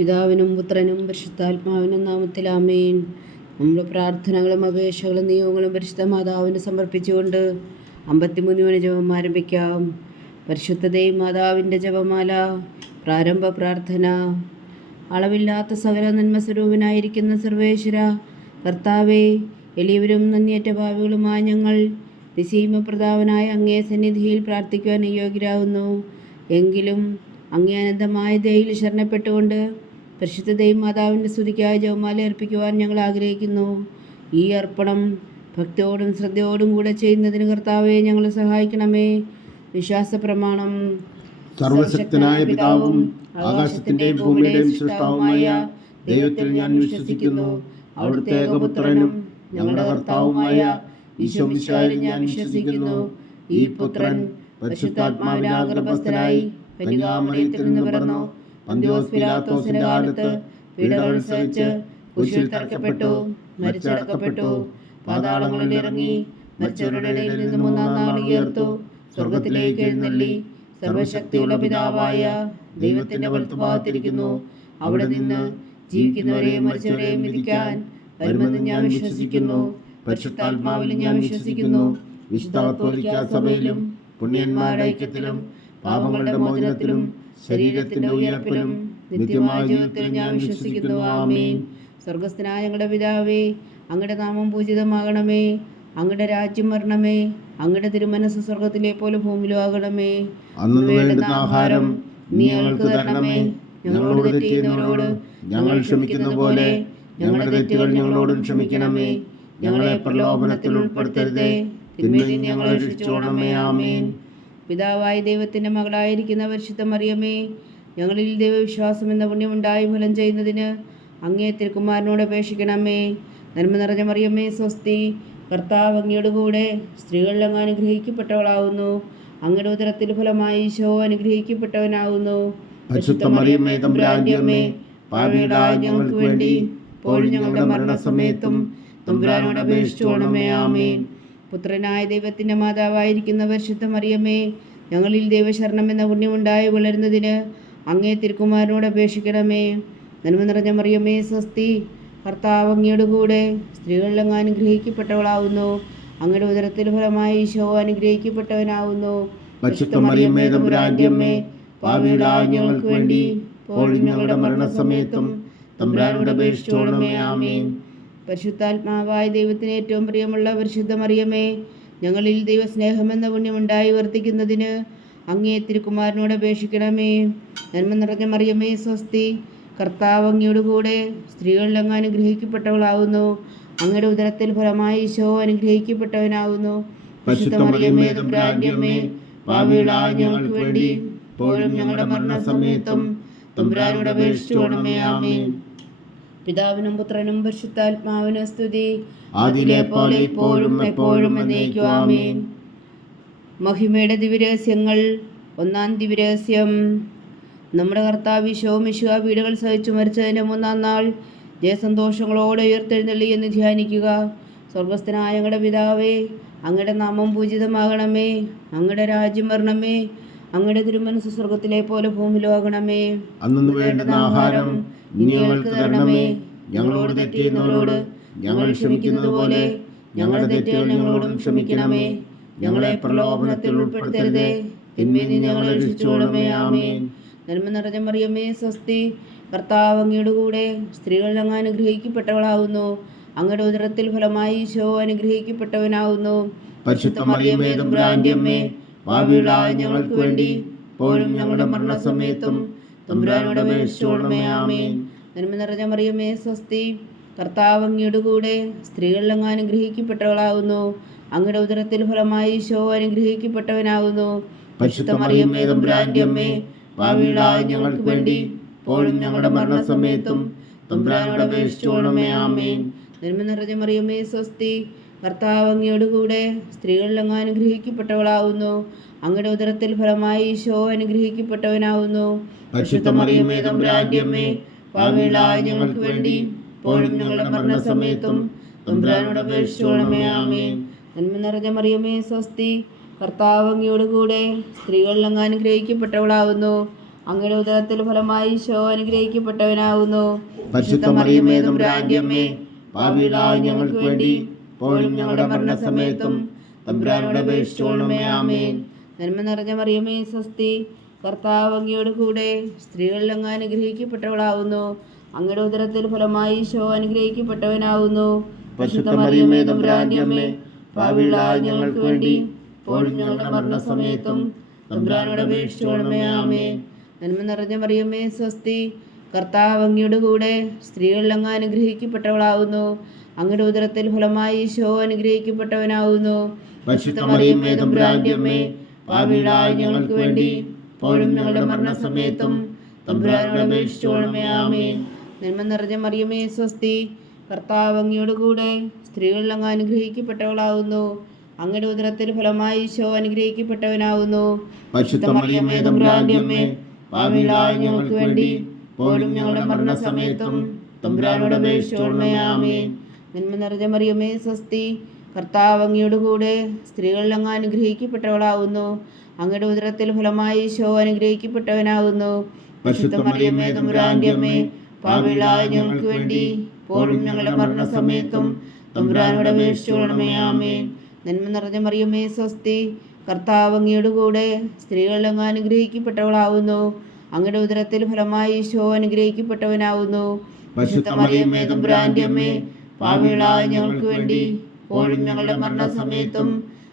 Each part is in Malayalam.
പിതാവിനും പുത്രനും പരിശുദ്ധാത്മാവിനും നാമത്തിൽ ആമേൻ. നമ്മുടെ പ്രാർത്ഥനകളും അപേക്ഷകളും നിയോഗങ്ങളും പരിശുദ്ധ മാതാവിന് സമർപ്പിച്ചുകൊണ്ട് 53 ജപം ആരംഭിക്കാം. പരിശുദ്ധതയും മാതാവിൻ്റെ ജപമാല. പ്രാരംഭ പ്രാർത്ഥന. അളവില്ലാത്ത സകല നന്മസ്വരൂപനായിരിക്കുന്ന സർവേശ്വര കർത്താവേ, എളിയവരും നന്ദിയേറ്റ ഭാവികളുമായ ഞങ്ങൾ നിസീമപ്രതാപനായ അങ്ങേ സന്നിധിയിൽ പ്രാർത്ഥിക്കുവാൻ യോഗ്യരാകുന്നു. എങ്കിലും അങ്ങേ അനന്തമായ ദയയിൽ ശരണപ്പെട്ടുകൊണ്ട് പരിശുദ്ധതയും മാതാവിൻ്റെ സ്തുതിക്കായി ജപമാല അർപ്പിക്കുവാൻ ഞങ്ങൾ ആഗ്രഹിക്കുന്നു. ഈ അർപ്പണം ഭക്തിയോടും ശ്രദ്ധയോടും കൂടെ ചെയ്യുന്നതിന് കർത്താവെ ഞങ്ങളെ സഹായിക്കണമേ. വിശ്വാസ പ്രമാണം. സർവശക്തനായ പിതാവും ആകാശത്തിന്റെയും ഭൂമിയുടെയും സൃഷ്ടാവുമായ ദൈവത്തിൽ ഞാൻ വിശ്വസിക്കുന്നു. അവിടുത്തെ ഏകപുത്രനും ഞങ്ങളുടെ കർത്താവുമായ ഈശോ മിശിഹായിൽ ഞാൻ വിശ്വസിക്കുന്നു. ഈ പുത്രൻ പരിശുദ്ധാത്മാവിനാൽ ഗർഭസ്ഥനായി കന്യകാമറിയത്തിൽ നിന്ന് പിറന്നു, പന്തിയോസ് പിലാത്തോസിന്റെ കാലത്ത് പീഡകൾ സഹിച്ച് കുരിശിൽ തറയ്ക്കപ്പെട്ടു, മരിച്ചടക്കപ്പെട്ടു, പാതാളങ്ങളിൽ ഇറങ്ങി, മരിച്ചവരുടെ ഇടയിൽ നിന്ന് 3-ാം നാൾ ഉയർത്തു, സ്വർഗത്തിലേക്ക് എഴുന്നള്ളി, സർവശക്തിയുള്ള പിതാവായ ദൈവത്തിന്റെ വലത്തുഭാഗത്തിരിക്കുന്നു. അവിടെ നിന്ന് ജീവിക്കുന്നവരെയും മരിച്ചവരെയും വിധിക്കാൻ വരുമെന്ന് ഞാൻ വിശ്വസിക്കുന്നു. പരിശുദ്ധാത്മാവിലും ഞാൻ വിശ്വസിക്കുന്നു. വിശുദ്ധ കത്തോലിക്കാ സഭയിലും പുണ്യന്മാരുടെ ഐക്യത്തിലും പാപങ്ങളുടെ മോചനത്തിലും ശരീരത്തിന്റെ ഉയർപ്പിലും നിത്യമായ ജീവിതത്തിലും ഞാൻ വിശ്വസിക്കുന്നു. ആമേൻ. സ്വർഗസ്ഥനായ ഞങ്ങളുടെ പിതാവേ, അങ്ങയുടെ നാമം പൂജിതമാകണമേ. അങ്ങയുടെ രാജ്യം വരണമേ. അങ്ങയുടെ തിരുമനസ് സ്വർഗത്തിലെ പോലെ ഭൂമിയിലും ആകണമേ. അന്ന് വേണ്ടുന്ന ആഹാരം നീ ഞങ്ങൾക്ക് തരണമേ. ഞങ്ങളോട് തെറ്റ് ചെയ്യുന്നവരോട് ഞങ്ങൾ ക്ഷമിക്കുന്നത് പോലെ ഞങ്ങളുടെ തെറ്റുകൾ ഞങ്ങളോടും ക്ഷമിക്കണമേ. ഞങ്ങളെ പ്രലോഭനത്തിൽ ഉൾപ്പെടുത്തരുതേ, തിന്മയിൽ ഞങ്ങളെ രക്ഷിച്ചോണമേ. ആമേൻ. പിതാവായ ദൈവത്തിൻ്റെ മകളായിരിക്കുന്ന പരിശുദ്ധ മറിയമേ, ഞങ്ങളിൽ ദൈവവിശ്വാസം എന്ന പുണ്യമുണ്ടായി ഫലം ചെയ്യുന്നതിന് അങ്ങേ തിരുക്കുമാരനോട് അപേക്ഷിക്കണമേ. നന്മ നിറഞ്ഞ മറിയമേ സ്വസ്തി, കർത്താവ് അങ്ങയുടെ കൂടെ സ്ത്രീകളിൽ അങ്ങ് അനുഗ്രഹിക്കപ്പെട്ടവളാവുന്നു. അങ്ങയുടെ ഉദരത്തിൽ ഫലമായി ഈശോ അനുഗ്രഹിക്കപ്പെട്ടവനാവുന്നു. പരിശുദ്ധ മറിയമേ തമ്പുരാന്റെ അമ്മേ, പാപികളായ ഞങ്ങൾക്ക് വേണ്ടി ഇപ്പോഴും ഞങ്ങളുടെ മരണസമയത്തും തമ്പുരാനോട് അപേക്ഷിച്ചോണമേ. ആമേൻ. പുത്രനായ ദൈവത്തിൻ്റെ മാതാവായിരിക്കുന്ന പരിശുദ്ധ മറിയമേ, ഞങ്ങളിൽ ദൈവശരണം എന്ന പുണ്യമുണ്ടായി വളരുന്നതിന് അങ്ങേ തിരുക്കുമാരനോട് അപേക്ഷിക്കണമേ. നന്മ നിറഞ്ഞ മറിയമേ സ്വസ്തി, കർത്താവ് അങ്ങയുടെ കൂടെ സ്ത്രീകളിൽ അങ്ങ് അനുഗ്രഹിക്കപ്പെട്ടവളാവുന്നു. അങ്ങയുടെ ഉദരത്തിൽ ഫലമായി ഈശോ അനുഗ്രഹിക്കപ്പെട്ടവനാവുന്നു. പരിശുദ്ധ മറിയമേ തമ്പുരാന്റെ അമ്മേ, പാപികളായ ഞങ്ങൾക്ക് വേണ്ടി ഇപ്പോഴും ഞങ്ങളുടെ മരണസമയത്തും തമ്പുരാനോട് അപേക്ഷിച്ചോണമേ. ആമേൻ. പരിശുദ്ധാത്മാവായ ദൈവത്തിന് ഏറ്റവും പ്രിയമുള്ള പരിശുദ്ധ മറിയമേ, ഞങ്ങളിൽ ദൈവസ്നേഹമെന്ന പുണ്യമുണ്ടായി വർദ്ധിക്കുന്നതിന് അങ്ങേ തിരുക്കുമാരനോട് അപേക്ഷിക്കണമേ. നന്മ നിറഞ്ഞ മറിയമേ സ്വസ്തി, കർത്താവ് അങ്ങയുടെ കൂടെ സ്ത്രീകളിൽ അങ്ങ് അനുഗ്രഹിക്കപ്പെട്ടവളാവുന്നു. അങ്ങയുടെ ഉദരത്തിൽ ഫലമായി ഈശോ അനുഗ്രഹിക്കപ്പെട്ടവനാവുന്നു. പരിശുദ്ധ മറിയമേ തമ്പുരാന്റെ അമ്മേ, പാപികളായ ഞങ്ങൾക്ക് വേണ്ടി ഇപ്പോഴും ഞങ്ങളുടെ മരണസമയത്തും തമ്പുരാനോട് അപേക്ഷിച്ചോണമേ. ആമേൻ. പിതാവിനും പുത്രനും പരിശുദ്ധാത്മാവിനും സ്തുതി, ആദിയിലെ പോലെ ഇപ്പോഴും എപ്പോഴും എന്നേക്കും. ആമേൻ. മഹിമയുടെ ദിവ്യരഹസ്യങ്ങൾ. 1-ാം ദിവ്യരഹസ്യം. നമ്മുടെ കർത്താവ് ഈശോ മിശിഹാ പീഡകൾ സഹിച്ചു മരിച്ചതിൻ്റെ 3-ാം നാൾ ജയസന്തോഷങ്ങളോടെ ഉയർത്തെഴുന്നള്ളി എന്ന് ധ്യാനിക്കുക. സ്വർഗസ്ഥനായ ഞങ്ങളുടെ പിതാവേ, അങ്ങയുടെ നാമം പൂജിതമാകണമേ. അങ്ങയുടെ രാജ്യം വരണമേ. അങ്ങയുടെ തിരുമനസ് സ്വർഗത്തിലെ പോലെ ഭൂമിയിലും ആകണമേ. അന്നു വേണ്ടുന്ന ആഹാരം നീ ഞങ്ങൾക്ക് തരണമേ. ഞങ്ങളോട് തെറ്റ് ചെയ്യുന്നവരോട് ഞങ്ങൾ ക്ഷമിക്കുന്നത് പോലെ ഞങ്ങളുടെ തെറ്റുകൾ ഞങ്ങളോടും ക്ഷമിക്കണമേ. ഞങ്ങളെ പ്രലോഭനത്തിൽ ഉൾപ്പെടുത്തരുതേ, തിന്മയിൽ നിന്ന് ഞങ്ങളെ രക്ഷിച്ചോണമേ. ആമേൻ. നന്മ നിറഞ്ഞ മറിയമേ സ്വസ്തി, കർത്താവ് അങ്ങയുടെ കൂടെ സ്ത്രീകളിൽ അങ്ങ് അനുഗ്രഹിക്കപ്പെട്ടവളാവുന്നു. അങ്ങയുടെ ഉദരത്തിൽ ഫലമായി ഈശോ അനുഗ്രഹിക്കപ്പെട്ടവനാവുന്നു. പരിശുദ്ധ മറിയമേ തമ്പുരാന്റെ അമ്മേ, പാപികളായ ഞങ്ങൾക്ക് വേണ്ടി ഇപ്പോഴും ഞങ്ങളുടെ മരണസമയത്തും തമ്പുരാനോട് അപേക്ഷിച്ചോണമേ. ആമേൻ. നന്മ നിറഞ്ഞ മറിയമേ സ്വസ്തി, കർത്താവ് അങ്ങയുടെ കൂടെ സ്ത്രീകളിൽ അങ്ങ് അനുഗ്രഹിക്കപ്പെട്ടവളാവുന്നു. അങ്ങയുടെ ഉദരത്തിൽ ഫലമായി ഈശോ അനുഗ്രഹിക്കപ്പെട്ടവനാവുന്നു. പരിശുദ്ധ മറിയമേ തമ്പുരാന്റെ അമ്മേ, പാപികളായ ഞങ്ങൾക്ക് വേണ്ടി ഇപ്പോഴും ഞങ്ങളുടെ മരണസമയത്തും തമ്പുരാനോട് അപേക്ഷിച്ചോണമേ. ആമേൻ. നന്മ നിറഞ്ഞ മറിയമേ സ്വസ്തി, കർത്താവ് അങ്ങയുടെ കൂടെ സ്ത്രീകളിൽ അങ്ങ് അനുഗ്രഹിക്കപ്പെട്ടവളാവുന്നു. അങ്ങയുടെ ഉദരത്തിൽ ഫലമായി ഈശോ അനുഗ്രഹിക്കപ്പെട്ടവനാവുന്നു. പരിശുദ്ധ മറിയമേ തമ്പുരാന്റെ അമ്മേ, പാപികളായ ഞങ്ങൾക്ക് വേണ്ടി ഇപ്പോഴും ഞങ്ങളുടെ മരണസമയത്തും തമ്പുരാനോട് അപേക്ഷിച്ചോണമേ. ആമേൻ. നന്മ നിറഞ്ഞ മറിയമേ സ്വസ്തി, കർത്താവ് അങ്ങയുടെ കൂടെ സ്ത്രീകളിൽ അങ്ങ് അനുഗ്രഹിക്കപ്പെട്ടവളാവുന്നു. അങ്ങയുടെ ഉദരത്തിൽ ഫലമായി ഈശോ അനുഗ്രഹിക്കപ്പെട്ടവനാകുന്നു. പരിശുദ്ധ മറിയമേ തമ്പുരാന്റെ അമ്മേ, പാപികളായ ഞങ്ങൾക്ക് വേണ്ടി ഇപ്പോഴും ഞങ്ങളുടെ മരണസമയത്തും തമ്പുരാനോട് അപേക്ഷിച്ചുകൊള്ളണമേ. ആമേൻ. നന്മ നിറഞ്ഞ മറിയമേ സ്വസ്തി, കർത്താവ് അങ്ങയോട് കൂടെ സ്ത്രീകളിൽ അങ്ങ് അനുഗ്രഹിക്കപ്പെട്ടവളാവുന്നു. അങ്ങയുടെ ഉദരത്തിൽ ഫലമായി ഈശോ അനുഗ്രഹിക്കപ്പെട്ടവനാവുന്നു. പരിശുദ്ധ മറിയമേ തമ്പുരാന്റെ അമ്മേ, പാപികളായ ഞങ്ങൾക്ക് വേണ്ടി ഇപ്പോഴും ഞങ്ങളുടെ മരണസമയത്തും തമ്പുരാനോട് അപേക്ഷിച്ചുകൊള്ളണമേ. ആമേൻ. നന്മ നിറഞ്ഞ മറിയമേ സ്വസ്തി, കർത്താവ് അങ്ങയോട് കൂടെ സ്ത്രീകളിൽ അങ്ങ് അനുഗ്രഹിക്കപ്പെട്ടവളാവുന്നു. അങ്ങയുടെ ഉദരത്തിൽ ഫലമായി ഈശോ അനുഗ്രഹിക്കപ്പെട്ടവനാവുന്നു. പരിശുദ്ധ മറിയമേ തമ്പുരാന്റെ അമ്മേ, പാപികളായ ഞങ്ങൾക്ക് വേണ്ടി ഇപ്പോഴും ഞങ്ങളുടെ മരണസമയത്തും തമ്പുരാനോട് അപേക്ഷിച്ചുകൊള്ളണമേ. ആമേൻ. നന്മ നിറഞ്ഞ മറിയമേ സ്വസ്തി, കർത്താവ് അങ്ങയോട് കൂടെ സ്ത്രീകളിൽ അങ്ങ് അനുഗ്രഹിക്കപ്പെട്ടവളാവുന്നു. അങ്ങയുടെ ഉദരത്തിൽ ഫലമായി ഈശോ അനുഗ്രഹിക്കപ്പെട്ടവനാവുന്നു. പരിശുദ്ധ മറിയമേ തമ്പുരാന്റെ അമ്മേ, പാപികളായ ഞങ്ങൾക്ക് വേണ്ടി ഇപ്പോഴും ഞങ്ങളുടെ മരണസമയത്തും തമ്പുരാനോട് അപേക്ഷിച്ചുകൊള്ളണമേ. ആമേൻ. നന്മ നിറഞ്ഞ മറിയമേ സ്വസ്തി, കർത്താവ് അങ്ങയോട് കൂടെ സ്ത്രീകളിൽ അങ്ങ് അനുഗ്രഹിക്കപ്പെട്ടവളാവുന്നു. അങ്ങയുടെ ഉദരത്തിൽ ഫലമായി ഈശോ അനുഗ്രഹിക്കപ്പെട്ടവനാകുന്നു. പരിശുദ്ധ മറിയമേ തമ്പുരാന്റെ അമ്മേ, പാപികളായ ഞങ്ങൾക്ക് വേണ്ടി ഇപ്പോഴും ഞങ്ങളുടെ മരണസമയത്തും തമ്പുരാനോട് അപേക്ഷിച്ചുകൊള്ളണമേ. ആമേൻ. നന്മ നിറഞ്ഞ മറിയമേ സ്വസ്തി, കർത്താവ് അങ്ങയോട് കൂടെ സ്ത്രീകളിൽ അങ്ങ് അനുഗ്രഹിക്കപ്പെട്ടവളാവുന്നു. അങ്ങയുടെ ഉദരത്തിൽ ഫലമായി ഈശോ അനുഗ്രഹിക്കപ്പെട്ടവനാവുന്നു. പരിശുദ്ധ മറിയമേ തമ്പുരാന്റെ അമ്മേ, പാപികളായ ഞങ്ങൾക്ക് വേണ്ടി ഇപ്പോഴും ഞങ്ങളുടെ മരണസമയത്തും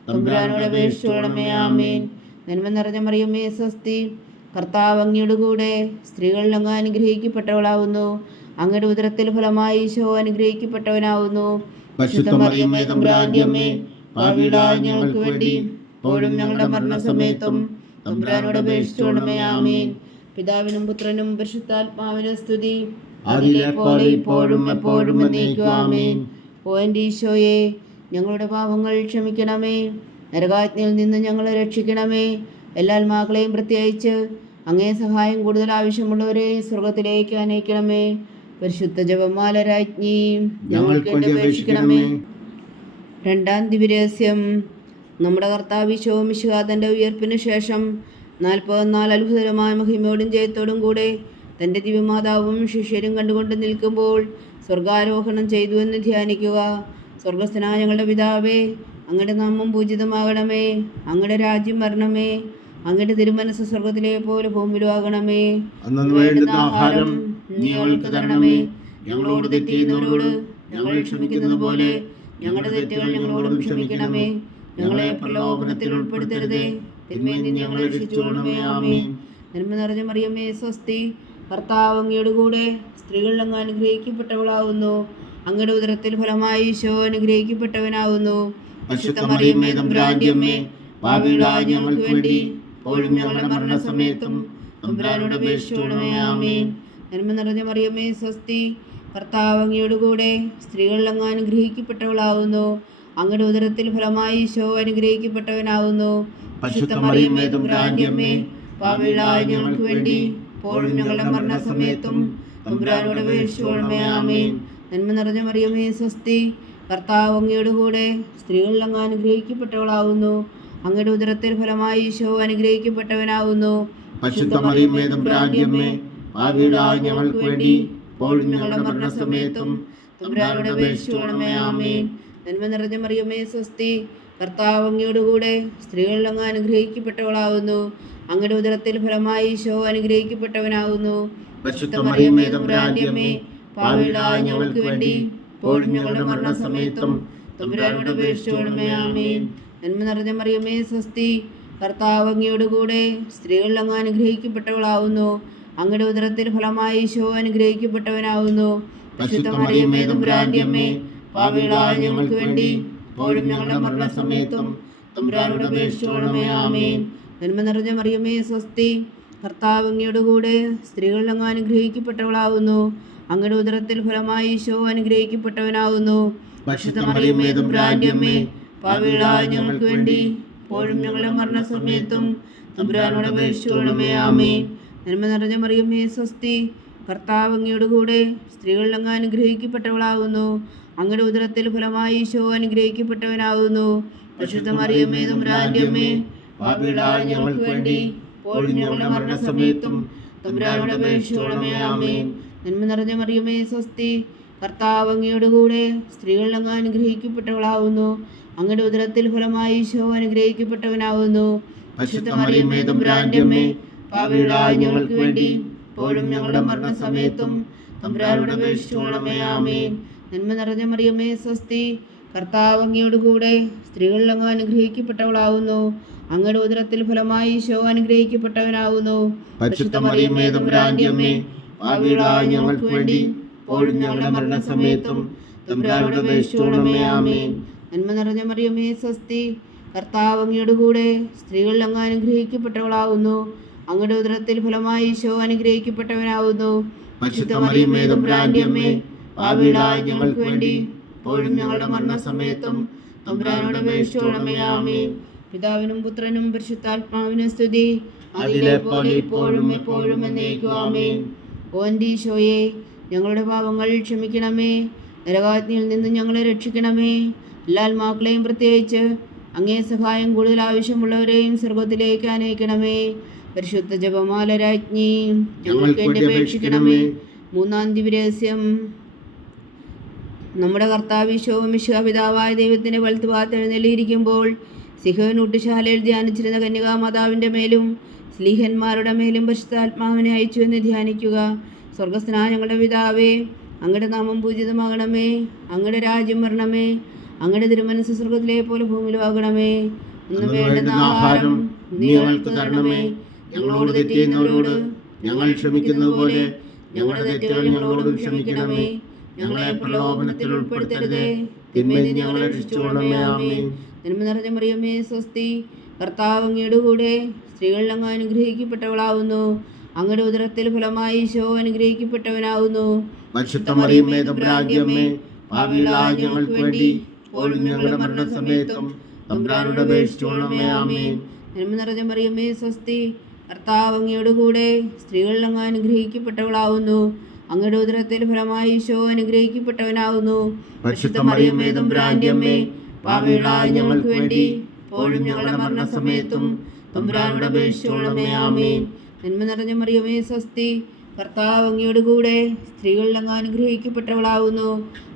തമ്പുരാനോട് അപേക്ഷിച്ചുകൊള്ളണമേ. ആമേൻ. നന്മ നിറഞ്ഞ മറിയമേ സ്വസ്തി, കർത്താവ് അങ്ങയോട് കൂടെ സ്ത്രീകളിൽ അങ്ങ് അനുഗ്രഹിക്കപ്പെട്ടവളാവുന്നു. അങ്ങയുടെ ഉദരത്തിൽ ഫലമായി ഈശോ അനുഗ്രഹിക്കപ്പെട്ടവനാവുന്നു. പരിശുദ്ധ മറിയമേ തമ്പുരാന്റെ അമ്മേ, പാപികളായ ഞങ്ങൾക്ക് വേണ്ടി ഇപ്പോഴും ഞങ്ങളുടെ മരണസമയത്തും തമ്പുരാനോട് അപേക്ഷിച്ചുകൊള്ളണമേ. ആമേൻ. പിതാവിനും പുത്രനും പരിശുദ്ധാത്മാവിനും സ്തുതി, അതിലെ പോലെ ഇപ്പോഴും എപ്പോഴും എന്നേക്കും. ആമേൻ. ഓ എൻ്റെ ഈശോയെ, ഞങ്ങളുടെ പാപങ്ങൾ ക്ഷമിക്കണമേ. നരകാജ്ഞയിൽ നിന്ന് ഞങ്ങളെ രക്ഷിക്കണമേ. എല്ലാ ആത്മാക്കളെയും പ്രത്യേകിച്ച് അങ്ങേ സഹായം കൂടുതൽ ആവശ്യമുള്ളവരെ സ്വർഗത്തിലേക്ക് അനയിക്കണമേ. പരിശുദ്ധ ജപമാല രാജ്ഞി, ഞങ്ങൾക്ക് വേണ്ടി അപേക്ഷിക്കണമേ. രണ്ടാം ദിവ്യരഹസ്യം. നമ്മുടെ കർത്താവ് ഈശോ മിശിഹാ തൻ്റെ ഉയർപ്പിന് ശേഷം 44 അത്ഭുതകരമായ മഹിമയോടും ജയത്തോടും കൂടെ തൻ്റെ ദിവ്യമാതാവും ശിഷ്യരും കണ്ടുകൊണ്ട് നിൽക്കുമ്പോൾ സ്വർഗാരോഹണം ചെയ്തു എന്ന് ധ്യാനിക്കുക. സ്വർഗസ്ഥനായ ഞങ്ങളുടെ പിതാവേ, അങ്ങയുടെ നാമം പൂജിതമാകണമേ. അങ്ങയുടെ രാജ്യം വരണമേ. അങ്ങയുടെ തിരുമനസ് സ്വർഗത്തിലെ പോലെ ഭൂമിയിലും ആകണമേ. അന്നു വേണ്ടുന്ന ആഹാരം നീ ഞങ്ങൾക്ക് തരണമേ. ഞങ്ങളോട് തെറ്റ് ചെയ്യുന്നവരോട് ഞങ്ങൾ ക്ഷമിക്കുന്നത് പോലെ ഞങ്ങളുടെ തെറ്റുകൾ ഞങ്ങളോടും ക്ഷമിക്കണമേ. ഞങ്ങളെ പ്രലോഭനത്തിൽ ഉൾപ്പെടുത്തരുതേ, തിന്മയിൽ നിന്ന് ഞങ്ങളെ രക്ഷിച്ചുകൊള്ളണമേ. ആമേൻ. നന്മ നിറഞ്ഞ മറിയമേ സ്വസ്തി, കർത്താവ് അങ്ങയോട് കൂടെ സ്ത്രീകളിൽ അങ്ങ് അനുഗ്രഹിക്കപ്പെട്ടവളാവുന്നു. അങ്ങയുടെ ഉദരത്തിൽ ഫലമായി ഈശോ അനുഗ്രഹിക്കപ്പെട്ടവനാവുന്നു. പരിശുദ്ധ മറിയമേ തമ്പുരാന്റെ അമ്മേ, പാപികളായ ഞങ്ങൾക്ക് വേണ്ടി ഇപ്പോഴും ഞങ്ങളുടെ മരണസമയത്തും തമ്പുരാനോട് അപേക്ഷിച്ചുകൊള്ളണമേ. ആമേൻ. നന്മ നിറഞ്ഞ മറിയമേ സ്വസ്തി, കർത്താവ് അങ്ങയോട് കൂടെ സ്ത്രീകളിൽ അങ്ങ് അനുഗ്രഹിക്കപ്പെട്ടവളാവുന്നു. അങ്ങയുടെ ഉദരത്തിൽ ഫലമായി ഈശോ അനുഗ്രഹിക്കപ്പെട്ടവനാവുന്നു. പരിശുദ്ധ മറിയമേ തമ്പുരാന്റെ അമ്മേ, പാപികളായ ഞങ്ങൾക്ക് വേണ്ടി ഇപ്പോഴും ഞങ്ങളുടെ മരണസമയത്തും തമ്പുരാനോട് അപേക്ഷിച്ചുകൊള്ളണമേ. ആമേൻ. നന്മ നിറഞ്ഞ മറിയമേ സ്വസ്തി, കർത്താവ് അങ്ങയോട് കൂടെ സ്ത്രീകളിൽ അങ്ങ് അനുഗ്രഹിക്കപ്പെട്ടവളാവുന്നു. അങ്ങയുടെ ഉദരത്തിൽ ഫലമായി ഈശോ അനുഗ്രഹിക്കപ്പെട്ടവനാവുന്നു. പരിശുദ്ധ മറിയമേ തമ്പുരാന്റെ അമ്മേ, പാപികളായ ഞങ്ങൾക്ക് വേണ്ടി ഇപ്പോഴും ഞങ്ങളുടെ മരണസമയത്തും തമ്പുരാനോട് അപേക്ഷിച്ചുകൊള്ളണമേ. ആമേൻ. നന്മ നിറഞ്ഞ മറിയമേ സ്വസ്തി, കർത്താവ് അങ്ങയോട് കൂടെ സ്ത്രീകളിൽ അങ്ങ് അനുഗ്രഹിക്കപ്പെട്ടവളാവുന്നു. അങ്ങയുടെ ഉദരത്തിൽ ഫലമായി ഈശോ അനുഗ്രഹിക്കപ്പെട്ടവനാവുന്നു. പരിശുദ്ധ മറിയമേ തമ്പുരാന്റെ അമ്മേ, പാപികളായ ഞങ്ങൾക്ക് വേണ്ടി ഇപ്പോഴും ഞങ്ങളുടെ മരണസമയത്തും തമ്പുരാനോട് അപേക്ഷിച്ചുകൊള്ളണമേ. ആമേൻ. നന്മ നിറഞ്ഞ മറിയമേ സ്വസ്തി, കർത്താവ് അങ്ങയോട് കൂടെ സ്ത്രീകളിൽ അങ്ങ് അനുഗ്രഹിക്കപ്പെട്ടവളാവുന്നു. അങ്ങയുടെ ഉദരത്തിൽ ഫലമായി ഈശോ അനുഗ്രഹിക്കപ്പെട്ടവനാവുന്നു. പരിശുദ്ധ മറിയമേ തമ്പുരാന്റെ അമ്മേ, പാപികളായ ഞങ്ങൾക്ക് വേണ്ടി ഇപ്പോഴും ഞങ്ങളുടെ മരണസമയത്തും തമ്പുരാനോട് അപേക്ഷിച്ചുകൊള്ളണമേ. ആമേൻ. നന്മ നിറഞ്ഞ മറിയമേ സ്വസ്തി, കർത്താവ് അങ്ങയോട് കൂടെ സ്ത്രീകളിൽ അങ്ങ് അനുഗ്രഹിക്കപ്പെട്ടവളാവുന്നു. അങ്ങയുടെ ഉദരത്തിൽ ഫലമായി ഈശോ അനുഗ്രഹിക്കപ്പെട്ടവനാവുന്നു. പരിശുദ്ധ മറിയമേ തമ്പുരാന്റെ അമ്മേ, പാപികളായ ഞങ്ങൾക്ക് വേണ്ടി ഇപ്പോഴും ഞങ്ങളുടെ മരണസമയത്തും തമ്പുരാനോട് അപേക്ഷിച്ചുകൊള്ളണമേ. ആമേൻ. നന്മ നിറഞ്ഞ മറിയമേ സ്വസ്തി, കർത്താവ് അങ്ങയോട് കൂടെ സ്ത്രീകളിൽ അങ്ങ് അനുഗ്രഹിക്കപ്പെട്ടവളാവുന്നു. അങ്ങയുടെ ഉദരത്തിൽ ഫലമായി ഈശോ അനുഗ്രഹിക്കപ്പെട്ടവനാവുന്നു. പരിശുദ്ധ മറിയമേ തമ്പുരാന്റെ അമ്മേ, പാപികളായ ഞങ്ങൾക്ക് വേണ്ടി ഇപ്പോഴും ഞങ്ങളുടെ മരണസമയത്തും തമ്പുരാനോട് അപേക്ഷിച്ചുകൊള്ളണമേ. ആമേൻ. നന്മ നിറഞ്ഞ മറിയമേ സ്വസ്തി, കർത്താവ് അങ്ങയോടുകൂടെ സ്ത്രീകളിൽ അങ്ങ് അനുഗ്രഹിക്കപ്പെട്ടവളാവുന്നു. അങ്ങയുടെ ഉദരത്തിൽ ഫലമായി ഈശോ അനുഗ്രഹിക്കപ്പെട്ടവനാവുന്നു. പരിശുദ്ധ മറിയമേ തമ്പുരാന്റെ അമ്മേ, പാപികളായ ഞങ്ങൾക്ക് വേണ്ടി ഇപ്പോഴും ഞങ്ങളുടെ മരണസമയത്തും തമ്പുരാനോട് അപേക്ഷിച്ചുകൊള്ളണമേ. ആമേൻ. നന്മ നിറഞ്ഞ മറിയമേ സ്വസ്തി, കർത്താവ് അങ്ങയോടുകൂടെ സ്ത്രീകളിൽ അങ്ങ് അനുഗ്രഹിക്കപ്പെട്ടവളാവുന്നു. അങ്ങയുടെ ഉദരത്തിൽ ഫലമായി ഈശോ അനുഗ്രഹിക്കപ്പെട്ടവനാവുന്നു. പരിശുദ്ധ മറിയമേ തമ്പുരാന്റെ അമ്മേ, പാപികളായ ഞങ്ങൾക്ക് വേണ്ടി ഇപ്പോഴും ഞങ്ങളുടെ മരണസമയത്തും തമ്പുരാനോട് അപേക്ഷിച്ചുകൊള്ളണമേ. ആമേൻ. നന്മ നിറഞ്ഞ മറിയമേ സ്വസ്തി, കർത്താവ് അങ്ങയോടുകൂടെ സ്ത്രീകളിൽ അങ്ങ് അനുഗ്രഹിക്കപ്പെട്ടവളാവുന്നു. അങ്ങയുടെ ഉദരത്തിൽ ഫലമായി ഈശോ അനുഗ്രഹിക്കപ്പെട്ടവനാവുന്നു. പരിശുദ്ധ മറിയമേ തമ്പുരാന്റെ അമ്മേ, പാപികളായ ഞങ്ങൾക്ക് വേണ്ടി ഇപ്പോഴും ഞങ്ങളുടെ മരണസമയത്തും തമ്പുരാനോട് അപേക്ഷിച്ചുകൊള്ളണമേ. ആമേൻ. പിതാവിനും പുത്രനും പരിശുദ്ധാത്മാവിനും സ്തുതി, അതിലെ പോലെ ഇപ്പോഴും എപ്പോഴും എന്നേക്കും. ആമേൻ. ഓ എൻ്റെ ഈശോയെ, ഞങ്ങളുടെ പാപങ്ങൾ ക്ഷമിക്കണമേ. നരകാഗ്നിയിൽ നിന്ന് ഞങ്ങളെ രക്ഷിക്കണമേ. എല്ലാ ആത്മാക്കളെയും പ്രത്യേകിച്ച് അങ്ങേ സഹായം കൂടുതൽ ആവശ്യമുള്ളവരെയും സ്വർഗത്തിലേക്ക് അനയിക്കണമേ. പരിശുദ്ധ ജപമാല രാജ്ഞി, ഞങ്ങൾക്ക് വേണ്ടി അപേക്ഷിക്കണമേ. മൂന്നാം ദിവ്യരഹസ്യം. നമ്മുടെ കർത്താവ് ഈശോ മിശിഹാ പിതാവായ ദൈവത്തിൻ്റെ വലത്തുഭാഗത്ത് എഴുന്നള്ളിയിരിക്കുമ്പോൾ സിഹോൻ ഊട്ടുശാലയിൽ ധ്യാനിച്ചിരുന്ന കന്യകാമാതാവിൻ്റെ മേലും സ്ലീഹന്മാരുടെ മേലും പരിശുദ്ധാത്മാവിനെ അയച്ചു എന്ന് ധ്യാനിക്കുക. സ്വർഗസ്ഥനായ ഞങ്ങളുടെ പിതാവേ, അങ്ങയുടെ നാമം പൂജിതമാകണമേ. അങ്ങയുടെ രാജ്യം വരണമേ. അങ്ങയുടെ തിരുമനസ്സ് സ്വർഗത്തിലെ പോലെ ഭൂമിയിലും ആകണമേ. ഇന്ന് വേണ്ടുന്ന ആഹാരം നീ ഞങ്ങൾക്ക് തരണമേ. ഞങ്ങളോട് തെറ്റ് ചെയ്യുന്നവരോട് ഞങ്ങൾ ക്ഷമിക്കുന്നത് പോലെ ഞങ്ങളുടെ തെറ്റുകൾ ഞങ്ങളോടും ക്ഷമിക്കണമേ. ഞങ്ങളെ പ്രലോഭനത്തിൽ ഉൾപ്പെടുത്തരുതേ, തിന്മയിൽ നിന്ന് ഞങ്ങളെ രക്ഷിച്ചുകൊള്ളണമേ. ആമേൻ. നന്മ നിറഞ്ഞ മറിയമേ സ്വസ്തി, കർത്താവ് അങ്ങയുടെ കൂടെ സ്ത്രീകളിൽ അങ്ങ് അനുഗ്രഹിക്കപ്പെട്ടവളാവുന്നു. അങ്ങയുടെ ഉദരത്തിൽ ഫലമായി ഈശോ അനുഗ്രഹിക്കപ്പെട്ടവനാവുന്നു. പരിശുദ്ധ മറിയമേ തമ്പുരാന്റെ അമ്മേ, പാപികളായ ഞങ്ങൾക്ക് വേണ്ടി ഇപ്പോഴും ഞങ്ങളുടെ മരണസമയത്തും തമ്പുരാനോട് അപേക്ഷിച്ചുകൊള്ളണമേ. ആമേൻ. നന്മ നിറഞ്ഞ മറിയമേ സ്വസ്തി, കർത്താവ് അങ്ങയുടെ കൂടെ സ്ത്രീകളിൽ അങ്ങ് അനുഗ്രഹിക്കപ്പെട്ടവളാവുന്നു. അങ്ങയുടെ ഉദരത്തിൽ ഫലമായി ഈശോ അനുഗ്രഹിക്കപ്പെട്ടവനാവുന്നു. പരിശുദ്ധ മറിയമേ തമ്പുരാന്റെ അമ്മേ, പാപികളായ ഞങ്ങൾക്ക് വേണ്ടി ഇപ്പോഴും ഞങ്ങളുടെ മരണസമയത്തും തമ്പുരാനോട് അപേക്ഷിച്ചുകൊള്ളണമേ. ആമേൻ. നന്മ നിറഞ്ഞ മറിയമേ സ്വസ്തി, കർത്താവ് അങ്ങയുടെ കൂടെ സ്ത്രീകളിൽ അങ്ങ് അനുഗ്രഹിക്കപ്പെട്ടവളാവുന്നു.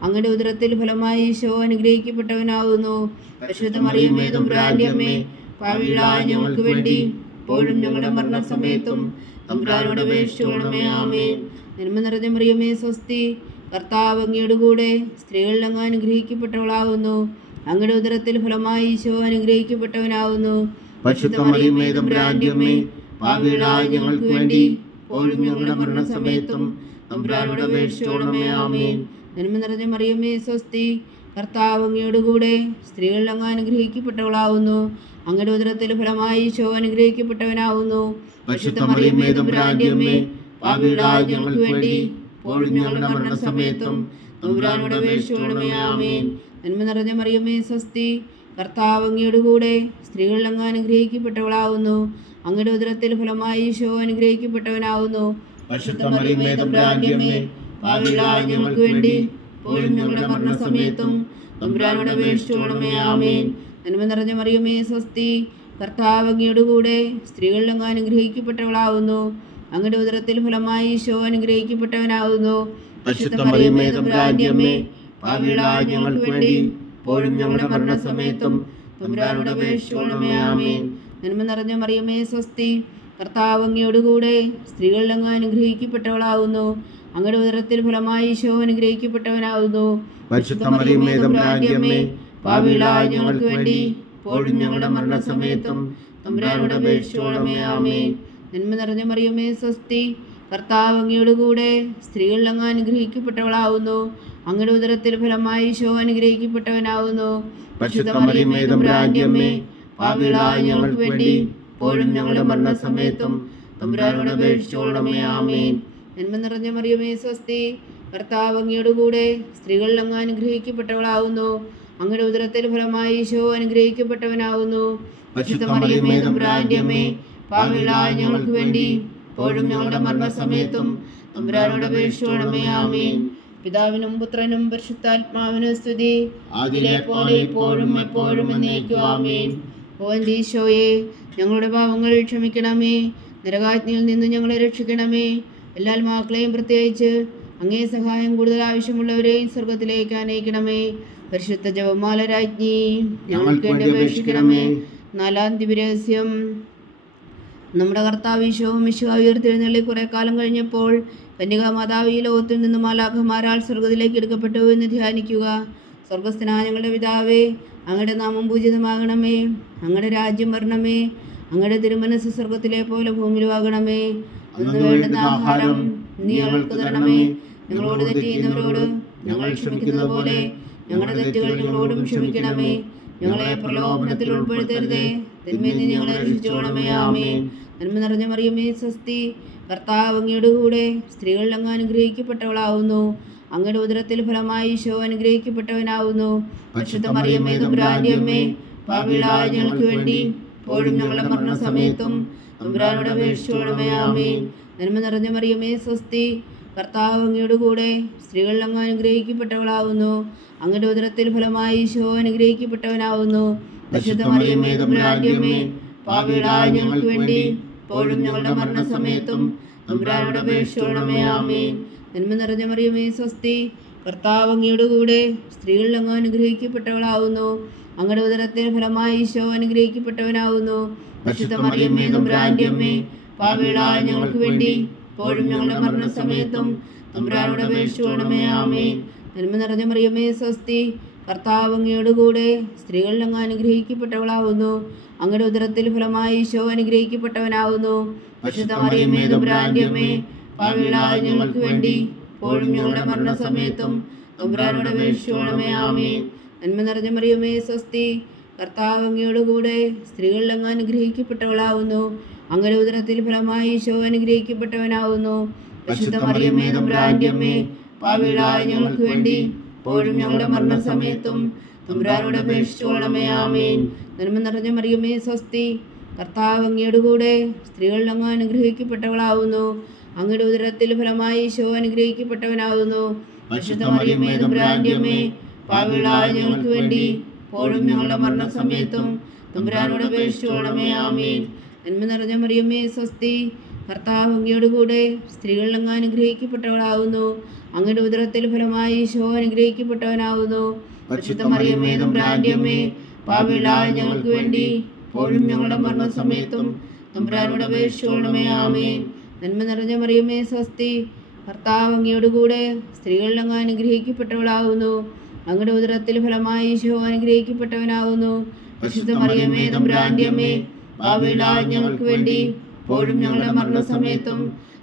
അങ്ങയുടെ ഉദരത്തിൽ ഫലമായി ഈശോ അനുഗ്രഹിക്കപ്പെട്ടവനാവുന്നു. പരിശുദ്ധ മറിയമേ തമ്പുരാന്റെ അമ്മേ, പാപികളായ ഞങ്ങൾക്ക് വേണ്ടി ഇപ്പോഴും ഞങ്ങളുടെ മരണസമയത്തും തമ്പുരാനോട് അപേക്ഷിച്ചുകൊള്ളണമേ. ആമേൻ. നന്മ നിറഞ്ഞ മറിയമേ സ്വസ്തി, കർത്താവ് അങ്ങയുടെ കൂടെ സ്ത്രീകളിൽ അങ്ങ് അനുഗ്രഹിക്കപ്പെട്ടവളാവുന്നു. അങ്ങയുടെ ഉദരത്തിൽ ഫലമായി ഈശോ അനുഗ്രഹിക്കപ്പെട്ടവനാവുന്നു. പരിശുദ്ധ മറിയമേ തമ്പുരാന്റെ അമ്മേ, പാപികളായ ഞങ്ങൾക്ക് വേണ്ടി ഇപ്പോഴും ഞങ്ങളുടെ മരണസമയത്തും തമ്പുരാനോട് അപേക്ഷിച്ചുകൊള്ളണമേ. ആമേൻ. നന്മ നിറഞ്ഞ മറിയമേ സ്വസ്തി, കർത്താവ് അങ്ങയുടെ കൂടെ സ്ത്രീകളിൽ അങ്ങ് അനുഗ്രഹിക്കപ്പെട്ടവളാവുന്നു. അങ്ങയുടെ ഉദരത്തിൽ ഫലമായി ഈശോ അനുഗ്രഹിക്കപ്പെട്ടവനാവുന്നു. പരിശുദ്ധ മറിയമേ തമ്പുരാന്റെ അമ്മേ, പാപികളായ ഞങ്ങൾക്ക് വേണ്ടി ഇപ്പോഴും ഞങ്ങളുടെ മരണസമയത്തും തമ്പുരാനോട് അപേക്ഷിച്ചുകൊള്ളണമേ. ആമേൻ. നന്മ നിറഞ്ഞ മറിയമേ സ്വസ്തി, കർത്താവ് അങ്ങയുടെ കൂടെ സ്ത്രീകളിൽ അങ്ങ് അനുഗ്രഹിക്കപ്പെട്ടവളാവുന്നു. അങ്ങയുടെ ഉദരത്തിൽ ഫലമായി ഈശോ അനുഗ്രഹിക്കപ്പെട്ടവനാവുന്നു. പരിശുദ്ധ മറിയമേ തമ്പുരാന്റെ അമ്മേ, പാപികളായ ഞങ്ങൾക്ക് വേണ്ടി ഇപ്പോഴും ഞങ്ങളുടെ മരണസമയത്തും തമ്പുരാനോട് അപേക്ഷിച്ചുകൊള്ളണമേ. ആമേൻ. നന്മ നിറഞ്ഞ മറിയമേ സ്വസ്തി, കർത്താവ് അങ്ങയുടെ കൂടെ സ്ത്രീകളിൽ അങ്ങ് അനുഗ്രഹിക്കപ്പെട്ടവളാവുന്നു. അങ്ങയുടെ ഉദരത്തിൽ ഫലമായി ഈശോ അനുഗ്രഹിക്കപ്പെട്ടവനാവുന്നു. പരിശുദ്ധ മറിയമേ തമ്പുരാന്റെ അമ്മേ, പാപികളായ ഞങ്ങൾക്ക് വേണ്ടി ഇപ്പോഴും ഞങ്ങളുടെ മരണസമയത്തും തമ്പുരാനോട് അപേക്ഷിച്ചുകൊള്ളണമേ. ആമേൻ. നന്മ നിറഞ്ഞ മറിയമേ സ്വസ്തി, കർത്താവ് അങ്ങയുടെ കൂടെ സ്ത്രീകളിൽ അങ്ങ് അനുഗ്രഹിക്കപ്പെട്ടവളാവുന്നു. അങ്ങയുടെ ഉദരത്തിൽ ഫലമായി ഈശോ അനുഗ്രഹിക്കപ്പെട്ടവനാവുന്നു. പരിശുദ്ധ മറിയമേ തമ്പുരാന്റെ അമ്മേ, പാപികളായ ഞങ്ങൾക്ക് വേണ്ടി ഇപ്പോഴും ഞങ്ങളുടെ മരണസമയത്തും തമ്പുരാനോട് അപേക്ഷിച്ചുകൊള്ളണമേ. ആമേൻ. നന്മ നിറഞ്ഞ മറിയമേ സ്വസ്തി, കർത്താവ് അങ്ങയുടെ കൂടെ സ്ത്രീകളിൽ അങ്ങ് അനുഗ്രഹിക്കപ്പെട്ടവളാവുന്നു. അങ്ങയുടെ ഉദരത്തിൽ ഫലമായി ഈശോ അനുഗ്രഹിക്കപ്പെട്ടവനാവുന്നു. പരിശുദ്ധ മറിയമേ തമ്പുരാന്റെ അമ്മേ, പാപികളായ ഞങ്ങൾക്ക് വേണ്ടി ഇപ്പോഴും ഞങ്ങളുടെ മരണസമയത്തും തമ്പുരാനോട് അപേക്ഷിച്ചുകൊള്ളണമേ. ആമേൻ. നന്മ നിറഞ്ഞ മറിയമേ സ്വസ്തി, കർത്താവ് അങ്ങയുടെ കൂടെ സ്ത്രീകളിൽ അങ്ങ് അനുഗ്രഹിക്കപ്പെട്ടവളാവുന്നു. അങ്ങയുടെ ഉദരത്തിൽ ഫലമായി ഈശോ അനുഗ്രഹിക്കപ്പെട്ടവനാവുന്നു. പരിശുദ്ധ മറിയമേ തമ്പുരാന്റെ അമ്മേ, പാപികളായ ഞങ്ങൾക്ക് വേണ്ടി ഇപ്പോഴും ഞങ്ങളുടെ മരണസമയത്തും തമ്പുരാനോട് അപേക്ഷിച്ചുകൊള്ളണമേ. ആമേൻ. പിതാവിനും പുത്രനും പരിശുദ്ധാത്മാവിനും സ്തുതി, അതിലെ പോലെ ഇപ്പോഴും എപ്പോഴും എന്നേക്കും. ആമേൻ. ഓ ഓ എൻ്റെ ഈശോയെ, ഞങ്ങളുടെ പാവങ്ങൾ ക്ഷമിക്കണമേ. നരകാജ്ഞയിൽ നിന്ന് ഞങ്ങളെ രക്ഷിക്കണമേ. എല്ലാ ആത്മാക്കളെയും പ്രത്യേകിച്ച് അങ്ങേ സഹായം കൂടുതൽ ആവശ്യമുള്ളവരെയും സ്വർഗത്തിലേക്ക് അനയിക്കണമേ. പരിശുദ്ധ ജപമാല രാജ്ഞി, ഞങ്ങൾക്ക് വേണ്ടി അപേക്ഷിക്കണമേ. 4-ാം ദിവ്യരഹസ്യം. നമ്മുടെ കർത്താവ് ഈശോ മിശിഹാ ഉയർത്തെഴുന്നള്ളി കുറെ കാലം കഴിഞ്ഞപ്പോൾ കന്യകാ മാതാവ് ഈ ലോകത്തിൽ നിന്ന് മാലാഖമാരാൽ സ്വർഗത്തിലേക്ക് എടുക്കപ്പെട്ടു എന്ന് ധ്യാനിക്കുക. സ്വർഗസ്ഥനായ ഞങ്ങളുടെ പിതാവേ, അങ്ങയുടെ നാമം പൂജിതമാകണമേ. അങ്ങയുടെ രാജ്യം വരണമേ. അങ്ങയുടെ തിരുമനസ് സ്വർഗത്തിലെ പോലെ ഭൂമിയിലുമാകണമേ. അന്ന് വേണ്ടുന്ന ആഹാരം നീ ഞങ്ങൾക്ക് തരണമേ. ഞങ്ങളോട് തെറ്റ് ചെയ്യുന്നവരോട് ഞങ്ങൾ ക്ഷമിക്കുന്നത് പോലെ ഞങ്ങളുടെ തെറ്റുകൾ ഞങ്ങളോടും ക്ഷമിക്കണമേ. ഞങ്ങളെ പ്രലോഭനത്തിൽ ഉൾപ്പെടുത്തരുതേ, തിന്മയിൽ നിന്ന് ഞങ്ങളെ രക്ഷിച്ചോളമേ. ആമേൻ. നന്മ നിറഞ്ഞ മറിയമേ, സ്വസ്തി. കർത്താവ് അങ്ങയുടെ കൂടെ സ്ത്രീകളിൽ അങ്ങ് അനുഗ്രഹിക്കപ്പെട്ടവളാവുന്നു. അങ്ങയുടെ ഉദരത്തിൽ ഫലമായി ഈശോ അനുഗ്രഹിക്കപ്പെട്ടവനാവുന്നു. പരിശുദ്ധ മറിയമേ, തമ്പുരാന്റെ അമ്മേ, പാപികളായ ഞങ്ങൾക്ക് വേണ്ടി ഇപ്പോഴും ഞങ്ങളുടെ മരണസമയത്തും തമ്പുരാനോട് അപേക്ഷിച്ചോളമേ. ആമേൻ. നന്മ നിറഞ്ഞ മറിയമേ, സ്വസ്തി. കർത്താവ് അങ്ങയുടെ കൂടെ സ്ത്രീകളിൽ അങ്ങ് അനുഗ്രഹിക്കപ്പെട്ടവളാവുന്നു. അങ്ങയുടെ ഉദരത്തിൽ ഫലമായി ഈശോ അനുഗ്രഹിക്കപ്പെട്ടവനാവുന്നു. പരിശുദ്ധ മറിയമേ, തമ്പുരാന്റെ അമ്മേ, പാപികളായ ഞങ്ങൾക്ക് വേണ്ടി ഇപ്പോഴും ഞങ്ങളുടെ മരണസമയത്തും തമ്പുരാനോട് അപേക്ഷിച്ചോളമേ. ആമേൻ. നന്മ നിറഞ്ഞ മറിയമേ, സ്വസ്തി. കർത്താവ് അങ്ങയുടെ കൂടെ സ്ത്രീകളിൽ അങ്ങ് അനുഗ്രഹിക്കപ്പെട്ടവളാവുന്നു. അങ്ങയുടെ ഉദരത്തിൽ ഫലമായി ഈശോ അനുഗ്രഹിക്കപ്പെട്ടവനാവുന്നു. പരിശുദ്ധ മറിയമേ, തമ്പുരാന്റെ അമ്മേ, പാപികളായ ഞങ്ങൾക്ക് വേണ്ടി ഇപ്പോഴും ഞങ്ങളുടെ മരണസമയത്തും തമ്പുരാനോട് അപേക്ഷിച്ചോളമേ. ആമേൻ. നന്മ നിറഞ്ഞ മറിയമേ, സ്വസ്തി. കർത്താവ് അങ്ങയുടെ കൂടെ സ്ത്രീകളിൽ അങ്ങ് അനുഗ്രഹിക്കപ്പെട്ടവളാവുന്നു. അങ്ങയുടെ ഉദരത്തിൽ ഫലമായി ഈശോ അനുഗ്രഹിക്കപ്പെട്ടവനാവുന്നു. പരിശുദ്ധ മറിയമേ, തമ്പുരാന്റെ അമ്മേ, പാപികളായ ഞങ്ങൾക്ക് വേണ്ടി ഇപ്പോഴും ഞങ്ങളുടെ മരണസമയത്തും തമ്പുരാനോട് അപേക്ഷിച്ചോളമേ. ആമേൻ. നന്മ നിറഞ്ഞ മറിയമേ, സ്വസ്തി. കർത്താവ് അങ്ങയുടെ കൂടെ സ്ത്രീകളിൽ അങ്ങ് അനുഗ്രഹിക്കപ്പെട്ടവളാവുന്നു. അങ്ങയുടെ ഉദരത്തിൽ ഫലമായി ഈശോ അനുഗ്രഹിക്കപ്പെട്ടവനാവുന്നു. പരിശുദ്ധ മറിയമേ, തമ്പുരാന്റെ അമ്മേ, പാപികളായ ഞങ്ങൾക്ക് വേണ്ടി ഇപ്പോഴും ഞങ്ങളുടെ മരണസമയത്തും തമ്പുരാനോട് അപേക്ഷിച്ചോളമേ. ആമേൻ. നന്മ നിറഞ്ഞ മറിയമേ, സ്വസ്തി. കർത്താവ് അങ്ങയുടെ കൂടെ സ്ത്രീകളിൽ അങ്ങ് അനുഗ്രഹിക്കപ്പെട്ടവളാവുന്നു. അങ്ങയുടെ ഉദരത്തിൽ ഫലമായി ഈശോ അനുഗ്രഹിക്കപ്പെട്ടവനാവുന്നു. പരിശുദ്ധ മറിയമേ, തമ്പുരാന്റെ അമ്മേ, പാപികളായ ഞങ്ങൾക്ക് വേണ്ടി ഇപ്പോഴും ഞങ്ങളുടെ മരണസമയത്തും തമ്പുരാനോട് അപേക്ഷിച്ചോളമേ. ആമേൻ. നന്മ നിറഞ്ഞ മറിയമേ, സ്വസ്തി. കർത്താവ് അങ്ങയുടെ കൂടെ സ്ത്രീകളിൽ അങ്ങ് അനുഗ്രഹിക്കപ്പെട്ടവളാവുന്നു. അങ്ങയുടെ ഉദരത്തിൽ ഫലമായി ഈശോ അനുഗ്രഹിക്കപ്പെട്ടവനാവുന്നു. പരിശുദ്ധ മറിയമേ, തമ്പുരാന്റെ അമ്മേ, പാപികളായ ഞങ്ങൾക്ക് വേണ്ടി ഇപ്പോഴും ഞങ്ങളുടെ മരണസമയത്തും തമ്പുരാനോട് അപേക്ഷിച്ചോളമേ. ആമേൻ. നന്മ നിറഞ്ഞ മറിയമേ, സ്വസ്തി. കർത്താവ് അങ്ങയുടെ കൂടെ സ്ത്രീകളിൽ അങ്ങ് അനുഗ്രഹിക്കപ്പെട്ടവളാവുന്നു. അങ്ങയുടെ ഉദരത്തിൽ ഫലമായി ഈശോ അനുഗ്രഹിക്കപ്പെട്ടവനാവുന്നു. പരിശുദ്ധ മറിയമേ, തമ്പുരാന്റെ അമ്മേ, പാപികളായ ഞങ്ങൾക്ക് വേണ്ടി ഇപ്പോഴും ഞങ്ങളുടെ മരണസമയത്തും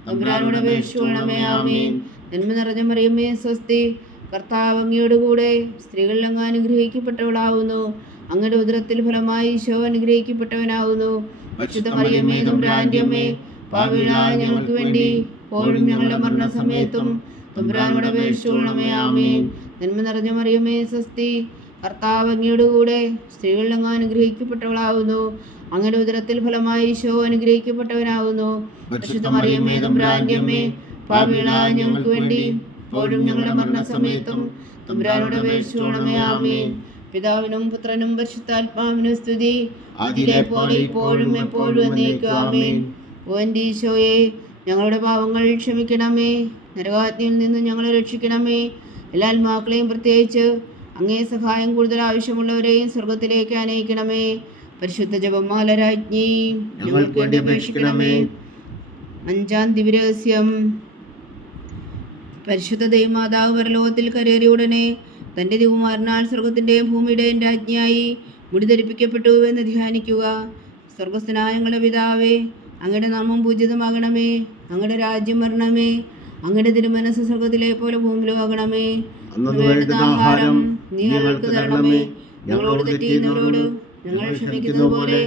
തമ്പുരാനോട് അപേക്ഷിച്ചോളമേ. ആമേൻ. നന്മ നിറഞ്ഞ മറിയമേ, സ്വസ്തി. കർത്താവ് അങ്ങയുടെ കൂടെ സ്ത്രീകളിൽ അങ്ങ് അനുഗ്രഹിക്കപ്പെട്ടവളാവുന്നു. അങ്ങയുടെ ഉദരത്തിൽ ഫലമായി ഈശോ അനുഗ്രഹിക്കപ്പെട്ടവനാവുന്നു. പരിശുദ്ധ മറിയമേ, തമ്പുരാന്റെ അമ്മേ, പാപികളായ ഞങ്ങൾക്ക് വേണ്ടി ഇപ്പോഴും ഞങ്ങളുടെ മരണസമയത്തും തമ്പുരാനോട് അപേക്ഷിച്ചോളമേ. ആമേൻ. നന്മ നിറഞ്ഞ മറിയമേ, സ്വസ്തി. കർത്താവ് അങ്ങയുടെ കൂടെ സ്ത്രീകളിൽ അങ്ങ് അനുഗ്രഹിക്കപ്പെട്ടവളാവുന്നു. അങ്ങയുടെ ഉദരത്തിൽ ഫലമായി ഈശോ അനുഗ്രഹിക്കപ്പെട്ടവനാവുന്നു. പരിശുദ്ധ മറിയമേ, തമ്പുരാന്റെ അമ്മേ, പാപികളായ ഞങ്ങൾക്ക് വേണ്ടി ഇപ്പോഴും ഞങ്ങളുടെ മരണസമയത്തും തമ്പുരാനോട് അപേക്ഷിച്ചോളമേ. ആമേൻ. പിതാവിനും പുത്രനും പരിശുദ്ധാത്മാവിനും സ്തുതി, അതിലെ പോലെ ഇപ്പോഴും എപ്പോഴും എന്നേക്കും. ആമേൻ. ഓ എൻ്റെ ഈശോയെ, ഞങ്ങളുടെ പാവങ്ങൾ ക്ഷമിക്കണമേ. നരകാജ്ഞയിൽ നിന്ന് ഞങ്ങളെ രക്ഷിക്കണമേ. എല്ലാ ആത്മാക്കളെയും പ്രത്യേകിച്ച് അങ്ങേ സഹായം കൂടുതൽ ആവശ്യമുള്ളവരെയും സ്വർഗത്തിലേക്ക് അനയിക്കണമേ. പരിശുദ്ധ ജപമാല രാജ്ഞി, ഞങ്ങൾക്ക് വേണ്ടി അപേക്ഷിക്കണമേ. 5-ാം ദിവ്യരഹസ്യം. പരിശുദ്ധ ദൈവമാതാവ് പരലോകത്തിൽ കരേറിയ ഉടനെ തൻ്റെ ദിവകുമാരനാൽ സ്വർഗത്തിൻ്റെയും ഭൂമിയുടെയും രാജ്ഞിയായി മുടി ധരിപ്പിക്കപ്പെട്ടു എന്ന് ധ്യാനിക്കുക. സ്വർഗസ്ഥനായ ഞങ്ങളുടെ പിതാവേ, അങ്ങയുടെ നാമം പൂജിതമാകണമേ. അങ്ങയുടെ രാജ്യം വരണമേ. അങ്ങയുടെ തിരുമനസ് സ്വർഗത്തിലെ പോലെ ഭൂമിയിലുമാകണമേ. അന്നു വേണ്ടുന്ന ആഹാരം നീ ഞങ്ങൾക്ക് തരണമേ. ഞങ്ങളോട് തെറ്റ് ചെയ്യുന്നവരോട് ഞങ്ങൾ ക്ഷമിക്കുന്നത് പോലെ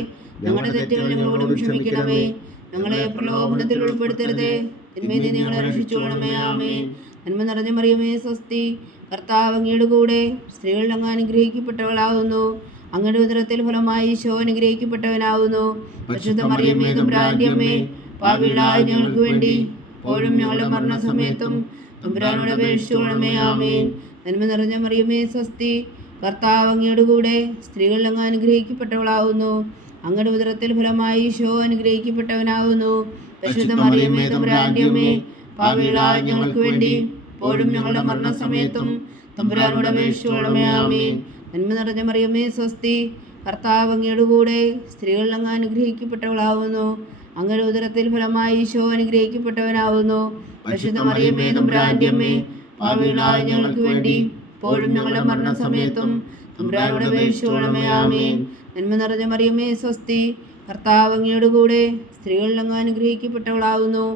ഞങ്ങളുടെ തെറ്റുകൾ ഞങ്ങളോടും ക്ഷമിക്കണമേ. ഞങ്ങളെ പ്രലോഭനത്തിൽ ഉൾപ്പെടുത്തരുതേ, തിന്മയിൽ നിന്ന് ഞങ്ങളെ രക്ഷിച്ചോളമേ. ആമേൻ. നന്മ നിറഞ്ഞ മറിയമേ, സ്വസ്തി. കർത്താവ് അങ്ങയുടെ കൂടെ സ്ത്രീകളിൽ അങ്ങ് അനുഗ്രഹിക്കപ്പെട്ടവളാവുന്നു. അങ്ങയുടെ ഉദരത്തിൽ ഫലമായി ഈശോ അനുഗ്രഹിക്കപ്പെട്ടവനാവുന്നു. പരിശുദ്ധ മറിയമേ, തമ്പുരാന്റെ അമ്മേ, പാപികളായ ഞങ്ങൾക്ക് വേണ്ടി ഇപ്പോഴും ഞങ്ങളുടെ മരണസമയത്തും തമ്പുരാനോട് അപേക്ഷിച്ചോളമേ. ആമേൻ. നന്മ നിറഞ്ഞ മറിയമേ, സ്വസ്തി. കർത്താവ് അങ്ങയുടെ കൂടെ സ്ത്രീകളിൽ അങ്ങ് അനുഗ്രഹിക്കപ്പെട്ടവളാവുന്നു. അങ്ങയുടെ ഉദരത്തിൽ ഫലമായി ഈശോ അനുഗ്രഹിക്കപ്പെട്ടവനാകുന്നു. പരിശുദ്ധ മറിയമേ തമ്പുരാന്റെ അമ്മേ, പാപികളായ ഞങ്ങൾക്ക് വേണ്ടി ഇപ്പോഴും ഞങ്ങളുടെ മരണസമയത്തും തമ്പുരാനോട് അപേക്ഷിച്ചുകൊള്ളണമേ. ആമേൻ. നന്മ നിറഞ്ഞ മറിയമേ സ്വസ്തി, കർത്താവ് അങ്ങയുടെ കൂടെ സ്ത്രീകളിൽ അങ്ങ് അനുഗ്രഹിക്കപ്പെട്ടവളാവുന്നു. അങ്ങയുടെ ഉദരത്തിൽ ഫലമായി ഈശോ അനുഗ്രഹിക്കപ്പെട്ടവനാവുന്നു. പരിശുദ്ധ മറിയമേ തമ്പുരാന്റെ അമ്മേ, പാപികളായ ഞങ്ങൾക്ക് വേണ്ടി ഇപ്പോഴും ഞങ്ങളുടെ മരണസമയത്തും തമ്പുരാനോട് അപേക്ഷിച്ചുകൊള്ളണമേ. ആമേൻ. നന്മ നിറഞ്ഞ മറിയമേ സ്വസ്തി, കർത്താവ് അങ്ങയുടെ കൂടെ സ്ത്രീകളിൽ അങ്ങ് അനുഗ്രഹിക്കപ്പെട്ടവളാവുന്നു.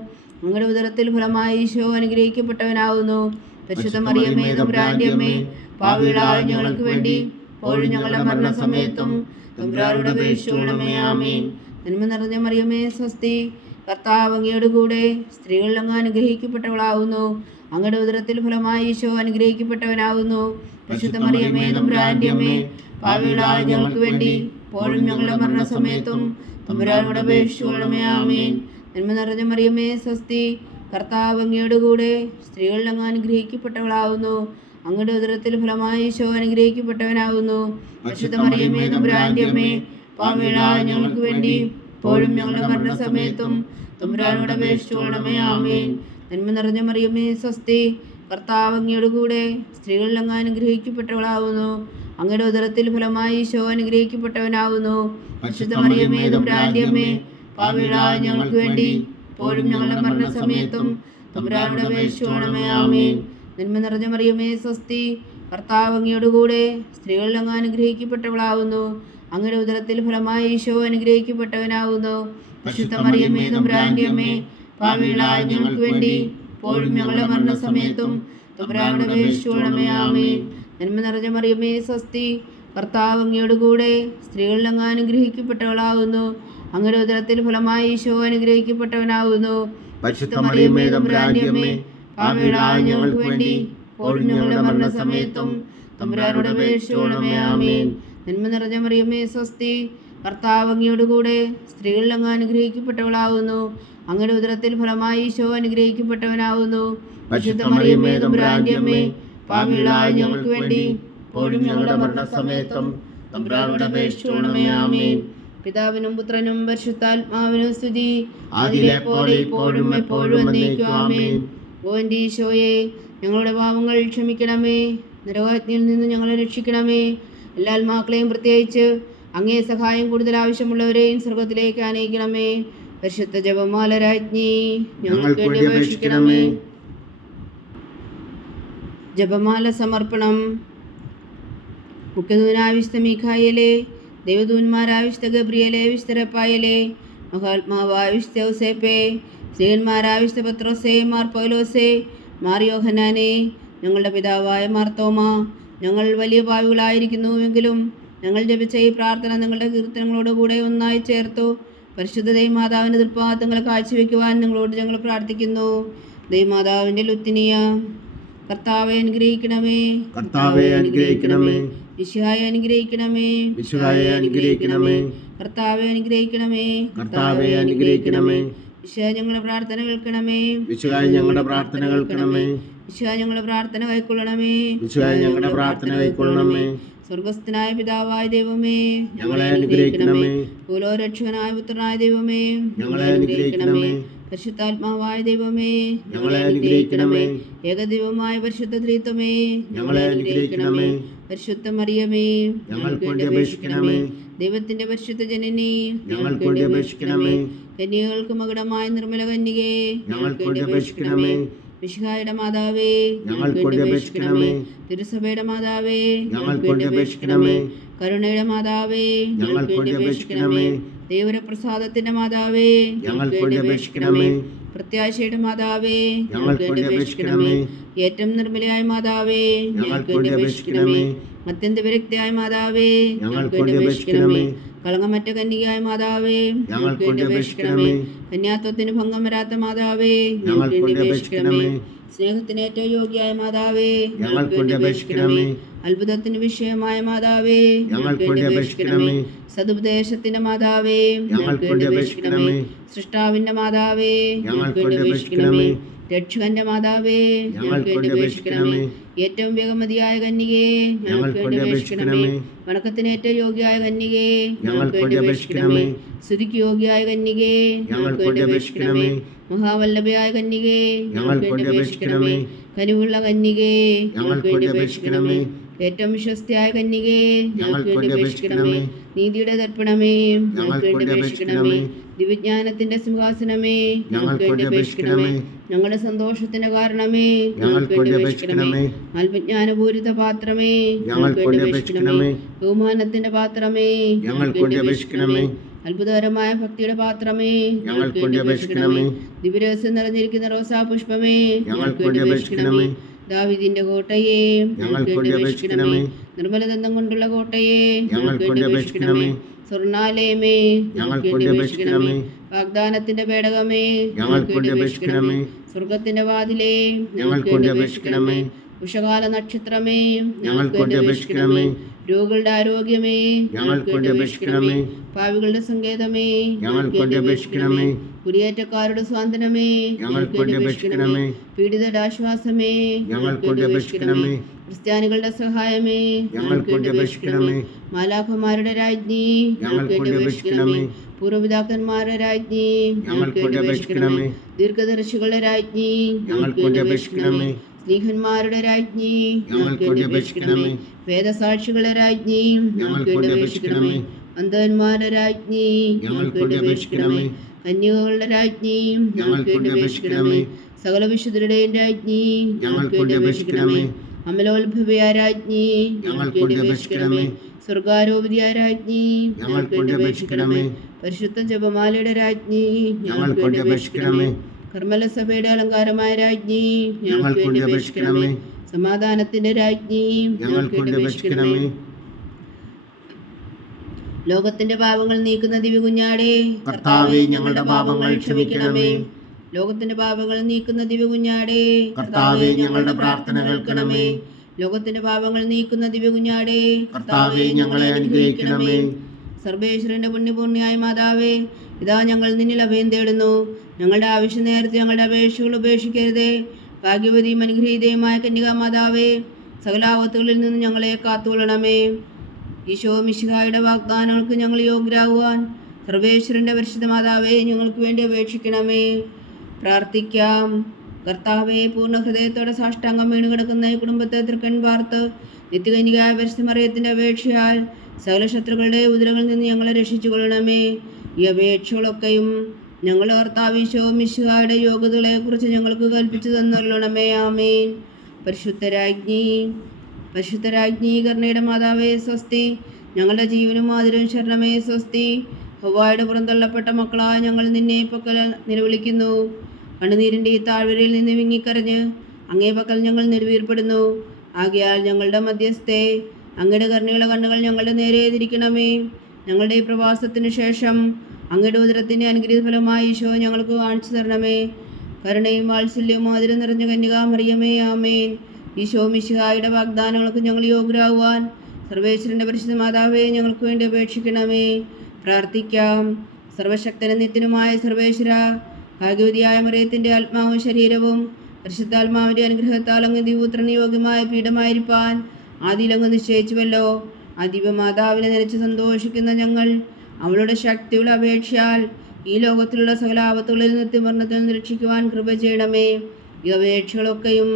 അങ്ങയുടെ ഉദരത്തിൽ ഫലമായി ഈശോ അനുഗ്രഹിക്കപ്പെട്ടവനാവുന്നു. പരിശുദ്ധ മറിയമേ തമ്പുരാന്റെ അമ്മേ, പാപികളായ ഞങ്ങൾക്ക് വേണ്ടി ഇപ്പോഴും ഞങ്ങളുടെ മരണസമയത്തും തമ്പുരാനോട് അപേക്ഷിച്ചുകൊള്ളണമേ. ആമേൻ. നന്മ നിറഞ്ഞ മറിയമേ സ്വസ്തി, കർത്താവ് അങ്ങയുടെ കൂടെ സ്ത്രീകളിൽ അങ്ങ് അനുഗ്രഹിക്കപ്പെട്ടവളാവുന്നു. അങ്ങയുടെ ഉദരത്തിൽ ഫലമായി ഈശോ അനുഗ്രഹിക്കപ്പെട്ടവനാവുന്നു. പരിശുദ്ധ മറിയമേ തമ്പുരാന്റെ അമ്മേ, പാപികളായ ഞങ്ങൾക്ക് വേണ്ടി ഇപ്പോഴും ഞങ്ങളുടെ മരണസമയത്തും തമ്പുരാനോട് അപേക്ഷിച്ചുകൊള്ളണമേ. ആമേൻ. നന്മ നിറഞ്ഞ മറിയമേ സ്വസ്തി, കർത്താവ് അങ്ങയുടെ കൂടെ സ്ത്രീകളിൽ അങ്ങ് അനുഗ്രഹിക്കപ്പെട്ടവളാവുന്നു. അങ്ങയുടെ ഉദരത്തിൽ ഫലമായി ഈശോ അനുഗ്രഹിക്കപ്പെട്ടവനാവുന്നു. പരിശുദ്ധ മറിയമേ തമ്പുരാന്റെ അമ്മേ, പാപികളായ ഞങ്ങൾക്ക് വേണ്ടി ഇപ്പോഴും ഞങ്ങളുടെ മരണസമയത്തും തമ്പുരാനോട് അപേക്ഷിച്ചുകൊള്ളണമേ. ആമേൻ. നന്മ നിറഞ്ഞ മറിയമേ സ്വസ്തി, കർത്താവ് അങ്ങയുടെ കൂടെ സ്ത്രീകളിൽ അങ്ങ് അനുഗ്രഹിക്കപ്പെട്ടവളാവുന്നു. അങ്ങയുടെ ഉദരത്തിൽ ഫലമായി ഈശോ അനുഗ്രഹിക്കപ്പെട്ടവനാവുന്നു. പരിശുദ്ധ മറിയമേ തമ്പുരാന്റെ അമ്മേ, പാപികളായ ഞങ്ങൾക്ക് വേണ്ടി ഇപ്പോഴും ഞങ്ങളുടെ മരണസമയത്തും തമ്പുരാനോട് അപേക്ഷിച്ചുകൊള്ളണമേ. ആമേൻ. നന്മ നിറഞ്ഞ മറിയമേ സ്വസ്തി, കർത്താവ് അങ്ങയുടെ കൂടെ സ്ത്രീകളിൽ അങ്ങ് അനുഗ്രഹിക്കപ്പെട്ടവളാവുന്നു. അങ്ങയുടെ ഉദരത്തിൽ ഫലമായി ഈശോ അനുഗ്രഹിക്കപ്പെട്ടവനാവുന്നു. പരിശുദ്ധ മറിയമേ തമ്പുരാന്റെ അമ്മേ, പാപികളായ ഞങ്ങൾക്ക് വേണ്ടി ഇപ്പോഴും ഞങ്ങളുടെ മരണസമയത്തും തമ്പുരാനോട് അപേക്ഷിച്ചുകൊള്ളണമേ. ആമേൻ. നന്മ നിറഞ്ഞ മറിയമേ സ്വസ്തി, കർത്താവ് അങ്ങയുടെ കൂടെ സ്ത്രീകളിൽ അങ്ങ് അനുഗ്രഹിക്കപ്പെട്ടവളാവുന്നു. അങ്ങയുടെ ഉദരത്തിൽ ഫലമായി ഈശോ അനുഗ്രഹിക്കപ്പെട്ടവനാവുന്നു. പരിശുദ്ധ മറിയമേ തമ്പുരാന്റെ അമ്മേ, പാപികളായ ഞങ്ങൾക്ക് വേണ്ടി ഇപ്പോഴും ഞങ്ങളുടെ മരണസമയത്തും തമ്പുരാനോട് അപേക്ഷിച്ചുകൊള്ളണമേ. ആമേൻ. നന്മ നിറഞ്ഞ മറിയമേ സ്വസ്തി, കർത്താവ് അങ്ങയുടെ കൂടെ സ്ത്രീകളിൽ അങ്ങ് അനുഗ്രഹിക്കപ്പെട്ടവളാവുന്നു. അങ്ങയുടെ ഉദരത്തിൽ ഫലമായി ഈശോ അനുഗ്രഹിക്കപ്പെട്ടവനാവുന്നു. പരിശുദ്ധ മറിയമേ തമ്പുരാന്റെ അമ്മേ, പാപികളായ ഞങ്ങൾക്ക് വേണ്ടി ഇപ്പോഴും ഞങ്ങളുടെ മരണസമയത്തും തമ്പുരാനോട് അപേക്ഷിച്ചുകൊള്ളണമേ. ആമേൻ. പിതാവിനും പുത്രനും പരിശുദ്ധാത്മാവിനും സ്തുതി, ആദിയിലെ പോലെ ഇപ്പോഴും എപ്പോഴും എന്നേക്കും. ആമേൻ. ഓ എൻ്റെ ഈശോയെ, ഞങ്ങളുടെ പാപങ്ങൾ ക്ഷമിക്കണമേ. നരകാഗ്നിയിൽ നിന്ന് ഞങ്ങളെ രക്ഷിക്കണമേ. എല്ലാ ആത്മാക്കളെയും പ്രത്യേകിച്ച് അങ്ങേ സഹായം കൂടുതൽ ആവശ്യമുള്ളവരെയും സ്വർഗത്തിലേക്ക് ആനയിക്കണമേ. പരിശുദ്ധ ജപമാല രാജ്ഞി, ഞങ്ങൾക്ക് വേണ്ടി അപേക്ഷിക്കണമേ. ജപമാല സമർപ്പണം. മുഖ്യദൂതനായ വിശുദ്ധ മീഖായേലേ, ദൈവദൂതന്മാരായ വിശുദ്ധ ഗബ്രിയേലേ, വിശുദ്ധ റഫായേലേ, മഹാത്മാവായ വിശുദ്ധ ഔസേപ്പേ, സ്ത്രീയന്മാരായ വിശുദ്ധ പത്രോസേ, മാർ പൗലോസേ, മാർ യോഹന്നാനേ, ഞങ്ങളുടെ പിതാവായ മാർത്തോമ, ഞങ്ങൾ വലിയ പാപികളായിരിക്കുന്നുവെങ്കിലും ഞങ്ങൾ ജപിച്ച ഈ പ്രാർത്ഥന നിങ്ങളുടെ കീർത്തനങ്ങളോടുകൂടെ ഒന്നായി ചേർത്തു പരിശുദ്ധ ദൈവമാതാവിൻ്റെ തൃപ്പാദങ്ങൾ കാഴ്ചവെക്കുവാൻ നിങ്ങളോട് ഞങ്ങൾ പ്രാർത്ഥിക്കുന്നു. ദൈവമാതാവിൻ്റെ ലുത്തിനിയ, കർത്താവെ അനുഗ്രഹിക്കണമേ. കർത്താവെ അനുഗ്രഹിക്കണമേ. മിശിഹായെ അനുഗ്രഹിക്കണമേ. മിശിഹായെ അനുഗ്രഹിക്കണമേ. കർത്താവെ അനുഗ്രഹിക്കണമേ. കർത്താവെ അനുഗ്രഹിക്കണമേ. മിശിഹാ ഞങ്ങളുടെ പ്രാർത്ഥന കേൾക്കണമേ. മിശിഹായെ ഞങ്ങളുടെ പ്രാർത്ഥന കേൾക്കണമേ. മിശിഹാ ഞങ്ങളുടെ പ്രാർത്ഥന കൈക്കൊള്ളണമേ. മിശിഹായെ ഞങ്ങളുടെ പ്രാർത്ഥന കൈക്കൊള്ളണമേ. സ്വർഗസ്ഥനായ പിതാവായ ദൈവമേ, ഞങ്ങളെ അനുഗ്രഹിക്കണമേ. ഭൂലോകരക്ഷകനായ പുത്രനായ ദൈവമേ, ഞങ്ങളെ അനുഗ്രഹിക്കണമേ. പരിശുദ്ധാത്മാവായ ദൈവമേ, ഞങ്ങളെ അനുഗ്രഹിക്കണമേ. ഏകദൈവമായ പരിശുദ്ധ ത്രിത്വമേ, ഞങ്ങളെ അനുഗ്രഹിക്കണമേ. പരിശുദ്ധ മറിയമേ, ഞങ്ങൾക്ക് വേണ്ടി അപേക്ഷിക്കണമേ. ദൈവത്തിന്റെ പരിശുദ്ധ ജനനി, ഞങ്ങൾക്ക് വേണ്ടി അപേക്ഷിക്കണമേ. കന്യകൾക്ക് മകുടമായ നിർമ്മല കന്യകേ, ഞങ്ങൾക്ക് വേണ്ടി അപേക്ഷിക്കണമേ. മിശിഹായുടെ മാതാവേ, ഞങ്ങൾക്ക് വേണ്ടി അപേക്ഷിക്കണമേ. തിരുസഭയുടെ മാതാവേ, ഞങ്ങൾക്ക് വേണ്ടി അപേക്ഷിക്കണമേ. കരുണയുടെ മാതാവേ, ഞങ്ങൾക്ക് വേണ്ടി അപേക്ഷിക്കണമേ. ദൈവപ്രസാദത്തിന്റെ മാതാവേ, ഞങ്ങൾക്ക് വേണ്ടി അപേക്ഷിക്കണമേ. പ്രത്യാശയുടെ മാതാവേ, ഞങ്ങൾക്ക് വേണ്ടി അപേക്ഷിക്കണമേ. ഏറ്റവും നിർമ്മലയായ മാതാവേ, ഞങ്ങൾക്ക് വേണ്ടി അപേക്ഷിക്കണമേ. അത്യന്ത വിരക്തിയായ മാതാവേ, ഞങ്ങൾക്ക് വേണ്ടി അപേക്ഷിക്കണമേ. കളങ്കമറ്റ കന്യകയായ മാതാവേ, ഞങ്ങൾക്ക് വേണ്ടി അപേക്ഷിക്കണമേ. കന്യാത്വത്തിന് ഭംഗം വരാത്ത മാതാവേ, ഞങ്ങൾക്ക് വേണ്ടി അപേക്ഷിക്കണമേ. സ്നേഹത്തിന് ഏറ്റവും യോഗ്യയായ മാതാവേ, ഞങ്ങൾക്ക് വേണ്ടി അപേക്ഷിക്കണമേ. അത്ഭുതത്തിന് വിഷയമായ മാതാവേ, ഞങ്ങൾക്ക് വേണ്ടി അപേക്ഷിക്കണമേ. സതുപദേശത്തിന്റെ മാതാവേ, ഞങ്ങൾക്ക് വേണ്ടി അപേക്ഷിക്കണമേ. സൃഷ്ടാവിന്റെ മാതാവേ, ഞങ്ങൾക്ക് വേണ്ടി അപേക്ഷിക്കണമേ. രക്ഷകന്റെ മാതാവേ ഞങ്ങൾക്ക് വേണ്ടി അപേക്ഷിക്കണമേ. ഏറ്റവും വേഗമതിയായ കന്യകേ ഞങ്ങൾക്ക് വേണ്ടി അപേക്ഷിക്കണമേ. വണക്കത്തിന് ഏറ്റവും യോഗ്യയായ കന്യകേ ഞങ്ങൾക്ക് വേണ്ടി അപേക്ഷിക്കണമേ. സ്തുതിക്ക് യോഗ്യയായ കന്യകേ ഞങ്ങൾക്ക് വേണ്ടി അപേക്ഷിക്കണമേ. മഹാവല്ലഭയായ കന്യകേ ഞങ്ങൾക്ക് വേണ്ടി അപേക്ഷിക്കണമേ. കനിവുള്ള കന്യകേ ഞങ്ങൾക്ക് വേണ്ടി അപേക്ഷിക്കണമേ. ഏറ്റവും വിശ്വസ്തയായ കന്യകേ ഞങ്ങൾക്ക് വേണ്ടി അപേക്ഷിക്കണമേ. നീതിയുടെ ദർപ്പണമേ ഞങ്ങൾക്ക് വേണ്ടി അപേക്ഷിക്കണമേ. ദിവ്യജ്ഞാനത്തിന്റെ സിംഹാസനമേ ഞങ്ങൾക്ക് വേണ്ടി അപേക്ഷിക്കണമേ. ഞങ്ങളുടെ സന്തോഷത്തിന്റെ കാരണമേ ഞങ്ങൾക്ക് വേണ്ടി അപേക്ഷിക്കണമേ. അല്പജ്ഞാനപൂരിത പാത്രമേ ഞങ്ങൾക്ക് വേണ്ടി അപേക്ഷിക്കണമേ. ബഹുമാനത്തിന്റെ പാത്രമേ ഞങ്ങൾക്ക് വേണ്ടി അപേക്ഷിക്കണമേ. അത്ഭുതകരമായ ഭക്തിയുടെ പാത്രമേ ഞങ്ങൾക്ക് വേണ്ടി അപേക്ഷിക്കണമേ. ദിവ്യരഹസ്യം നിറഞ്ഞിരിക്കുന്ന റോസാ പുഷ്പമേ ഞങ്ങൾക്ക് വേണ്ടി അപേക്ഷിക്കണമേ. ദാവീദിന്റെ കോട്ടയെ ഞങ്ങൾക്ക് വേണ്ടി അപേക്ഷിക്കണമേ. നിർമ്മലദന്തം കൊണ്ടുള്ള കോട്ടയെ ഞങ്ങൾക്ക് വേണ്ടി അപേക്ഷിക്കണമേ. സ്വർണ്ണാലയമേ ഞങ്ങൾക്ക് വേണ്ടി അപേക്ഷിക്കണമേ. വാഗ്ദാനത്തിന്റെ പേടകമേ ഞങ്ങൾക്ക് വേണ്ടി അപേക്ഷിക്കണമേ. സ്വർഗത്തിന്റെ വാതിലേ ഞങ്ങൾക്ക് വേണ്ടി അപേക്ഷിക്കണമേ. ഉഷകാല നക്ഷത്രമേ ഞങ്ങൾക്ക് വേണ്ടി അപേക്ഷിക്കണമേ. രോഗികളുടെ ആരോഗ്യമേ ഞങ്ങൾക്ക് വേണ്ടി അപേക്ഷിക്കണമേ. പാവികളുടെ സങ്കേതമേ ഞങ്ങൾക്ക് വേണ്ടി അപേക്ഷിക്കണമേ. കുടിയേറ്റക്കാരുടെ സ്വാതന്ത്ര്യമേ ഞങ്ങൾക്ക് വേണ്ടി അപേക്ഷിക്കണമേ. പീഡിതരുടെ ആശ്വാസമേ ഞങ്ങൾക്ക് വേണ്ടി അപേക്ഷിക്കണമേ. ക്രിസ്ത്യാനികളുടെ സഹായമേ ഞങ്ങൾക്ക് വേണ്ടി അപേക്ഷിക്കണമേ. മാലാഖമാരുടെ രാജ്ഞി ഞങ്ങൾക്ക് വേണ്ടി അപേക്ഷിക്കണമേ. പൂർവ്വപിതാക്കന്മാരുടെ രാജ്ഞി ഞങ്ങൾക്ക് വേണ്ടി അപേക്ഷിക്കണമേ. ദീർഘദർശികളുടെ രാജ്ഞി ഞങ്ങൾക്ക് വേണ്ടി അപേക്ഷിക്കണമേ. സ്നേഹന്മാരുടെ രാജ്ഞി ഞങ്ങൾക്ക് വേണ്ടി അപേക്ഷിക്കണമേ. വേദസാക്ഷികളുടെ രാജ്ഞി ഞങ്ങൾക്ക് വേണ്ടി അപേക്ഷിക്കണമേ. അന്ധന്മാരുടെ രാജ്ഞി ഞങ്ങൾക്ക് വേണ്ടി അപേക്ഷിക്കണമേ. കന്യകകളുടെ രാജ്ഞി ഞങ്ങൾക്ക് വേണ്ടി അപേക്ഷിക്കണമേ. സകല വിശുദ്ധരുടെയും രാജ്ഞി ഞങ്ങൾക്ക് വേണ്ടി അപേക്ഷിക്കണമേ. അമലോത്ഭവയായ രാജ്ഞി ഞങ്ങൾക്ക് വേണ്ടി അപേക്ഷിക്കണമേ. സ്വർഗാരോപതിയായ രാജ്ഞി ഞങ്ങൾക്ക് വേണ്ടി അപേക്ഷിക്കണമേ. പരിശുദ്ധ ജപമാലയുടെ രാജ്ഞി ഞങ്ങൾക്ക് വേണ്ടി അപേക്ഷിക്കണമേ. കർമ്മലസഭയുടെ അലങ്കാരമായ രാജ്ഞി ഞങ്ങൾക്ക് വേണ്ടി അപേക്ഷിക്കണമേ. സമാധാനത്തിന്റെ രാജ്ഞി ഞങ്ങൾക്ക് വേണ്ടി അപേക്ഷിക്കണമേ. ലോകത്തിന്റെ പാപങ്ങൾ നീക്കുന്ന ദിവ്യകുഞ്ഞാടേ കർത്താവേ ഞങ്ങളുടെ പാപങ്ങൾ ക്ഷമിക്കണമേ. ലോകത്തിന്റെ പാപങ്ങൾ നീക്കുന്ന ദിവ്യകുഞ്ഞാടേ കർത്താവേ ഞങ്ങളുടെ പ്രാർത്ഥന കേൾക്കണമേ. ലോകത്തിന്റെ പാപങ്ങൾ നീക്കുന്ന ദിവ്യകുഞ്ഞാടേ കർത്താവേ ഞങ്ങളെ അനുഗ്രഹിക്കണമേ. സർവേശ്വരന്റെ പുണ്യപൂർണ്ണിയായ മാതാവേ, ഇതാ ഞങ്ങൾ നിന്നിൽ അഭയം തേടുന്നു. ഞങ്ങളുടെ ആവശ്യ നേരത്തെ ഞങ്ങളുടെ അപേക്ഷകൾ ഉപേക്ഷിക്കരുതേ. ഭാഗ്യവതിയും അനുഗ്രഹീതയുമായ കന്യകാ മാതാവേ, സകലാപത്തുകളിൽ നിന്ന് ഞങ്ങളെ കാത്തുകൊള്ളണമേ. ഈശോ മിശിഹായുടെ വാഗ്ദാനങ്ങൾക്ക് ഞങ്ങൾ യോഗ്യരാകുവാൻ സർവേശ്വരന്റെ പരിശുദ്ധ മാതാവേ ഞങ്ങൾക്ക് വേണ്ടി അപേക്ഷിക്കണമേ. പ്രാർത്ഥിക്കാം. കർത്താവെ, പൂർണ്ണ ഹൃദയത്തോടെ സാഷ്ടാംഗം വീണ് കിടക്കുന്ന ഈ കുടുംബത്തെ തൃക്കൺ പാർത്ത് നിത്യകന്യകായ പരിശുദ്ധ മറിയത്തിന്റെ അപേക്ഷയാൽ സകല ശത്രുക്കളുടെ ഉദരങ്ങളിൽ നിന്ന് ഞങ്ങളെ രക്ഷിച്ചു കൊള്ളണമേ. ഈ അപേക്ഷകളൊക്കെയും ഞങ്ങളുടെ കർത്താവ് ഈശോ മിശിഹായുടെ യോഗ്യതകളെക്കുറിച്ച് ഞങ്ങൾക്ക് കൽപ്പിച്ചു തന്നരുളണമേ. ആമേൻ. പരിശുദ്ധരാജ്ഞി കരുണയുടെ മാതാവേ സ്വസ്തി. ഞങ്ങളുടെ ജീവനും ആദരവും ശരണമേ സ്വസ്തി. ഹവ്വായുടെ പുറന്തള്ളപ്പെട്ട മക്കളായ ഞങ്ങൾ നിന്നെ പക്കൽ നിലവിളിക്കുന്നു. കണ്ണുനീരിൻ്റെ ഈ താഴ്വരയിൽ നിന്ന് വിങ്ങിക്കരഞ്ഞ് അങ്ങേ പക്കൽ ഞങ്ങൾ നെടുവീർപ്പെടുന്നു. ആകയാൽ ഞങ്ങളുടെ മധ്യസ്ഥെ അങ്ങയുടെ കരുണയുള്ള കണ്ണുകൾ ഞങ്ങളുടെ നേരെ തിരിക്കണമേ. ഞങ്ങളുടെ ഈ പ്രവാസത്തിന് ശേഷം അങ്ങയുടെ ഉദരത്തിൻ്റെ അനുഗ്രഹ ഫലമായി ഈശോ ഞങ്ങൾക്ക് കാണിച്ചു തരണമേ. കരുണയും വാത്സല്യവും ആദരം നിറഞ്ഞ കന്യകാ മറിയമേ, ആമേൻ. ഈശോ മിശിഹായുടെ വാഗ്ദാനങ്ങൾക്ക് ഞങ്ങൾ യോഗ്യരാകുവാൻ സർവേശ്വരൻ്റെ പരിശുദ്ധ മാതാവേ ഞങ്ങൾക്ക് വേണ്ടി അപേക്ഷിക്കണമേ. പ്രാർത്ഥിക്കാം. സർവശക്തനും നിത്യനുമായ സർവേശ്വര, ഭാഗ്യവതിയായ മറിയത്തിൻ്റെ ആത്മാവും ശരീരവും പരിശുദ്ധാത്മാവിൻ്റെ അനുഗ്രഹത്താൽ അങ്ങ് ദിവ്യപുത്രന് യോഗ്യമായ പീഠമായിരിക്കാൻ ആദിയിലങ്ങ് നിശ്ചയിച്ചുവല്ലോ. ആ ദിവ്യമാതാവിനെ നനച്ച് സന്തോഷിക്കുന്ന ഞങ്ങൾ അവളുടെ ശക്തിയുള്ള അപേക്ഷയാൽ ഈ ലോകത്തിലുള്ള സകല ആപത്തുകളിൽ നിത്യമരണത്തിൽ നിന്ന് രക്ഷിക്കുവാൻ കൃപ ചെയ്യണമേ. ഈ അപേക്ഷകളൊക്കെയും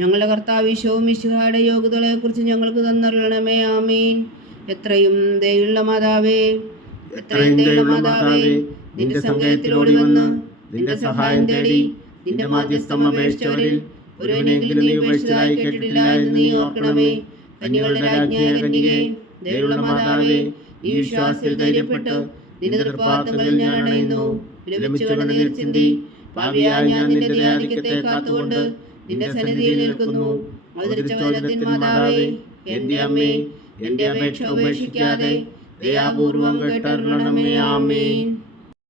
ഞങ്ങളുടെ കർത്താവ് ഈശോ മിശിഹായുടെ യോഗ്യതകളെക്കുറിച്ച് ഞങ്ങൾക്ക് തന്നരുളണമേ. ആമീൻ. എത്രയും ദയുള്ള മാതാവേ, നിന്റെ സങ്കേതത്തിലോടി വന്ന് നിന്റെ സഹായം തേടി നിന്റെ മാധ്യസ്ഥം അപേക്ഷിച്ചവരിൽ ഒരുവനെങ്കിലും നീ ഉപേക്ഷിച്ചതായി കേട്ടിട്ടില്ല എന്ന് നീ ഓർക്കണമേ. കന്യകളുടെ രാജ്ഞിയായ കന്യകേ, ദയുള്ള മാതാവേ, ഈ വിശ്വാസത്തിൽ ധൈര്യപ്പെട്ട് നിന്റെ തൃപ്പാദങ്ങളിൽ ഞാൻ അണയുന്നു. വിലപിച്ചു കണ്ണുനീർ ചിന്തി പാപിയായ ഞാൻ നിന്റെ ദയാധിക്യത്തെ കാത്തുകൊണ്ട് നിന്റെ സന്നിധിയിൽ നിൽക്കുന്നു. അവതരിച്ച വചനത്തിൻ മാതാവേ, എന്റെ അമ്മേ, എന്റെ അപേക്ഷ ഉപേക്ഷിക്കാതെ ദയാപൂർവം കേട്ടരുളണമേ. ആമേൻ.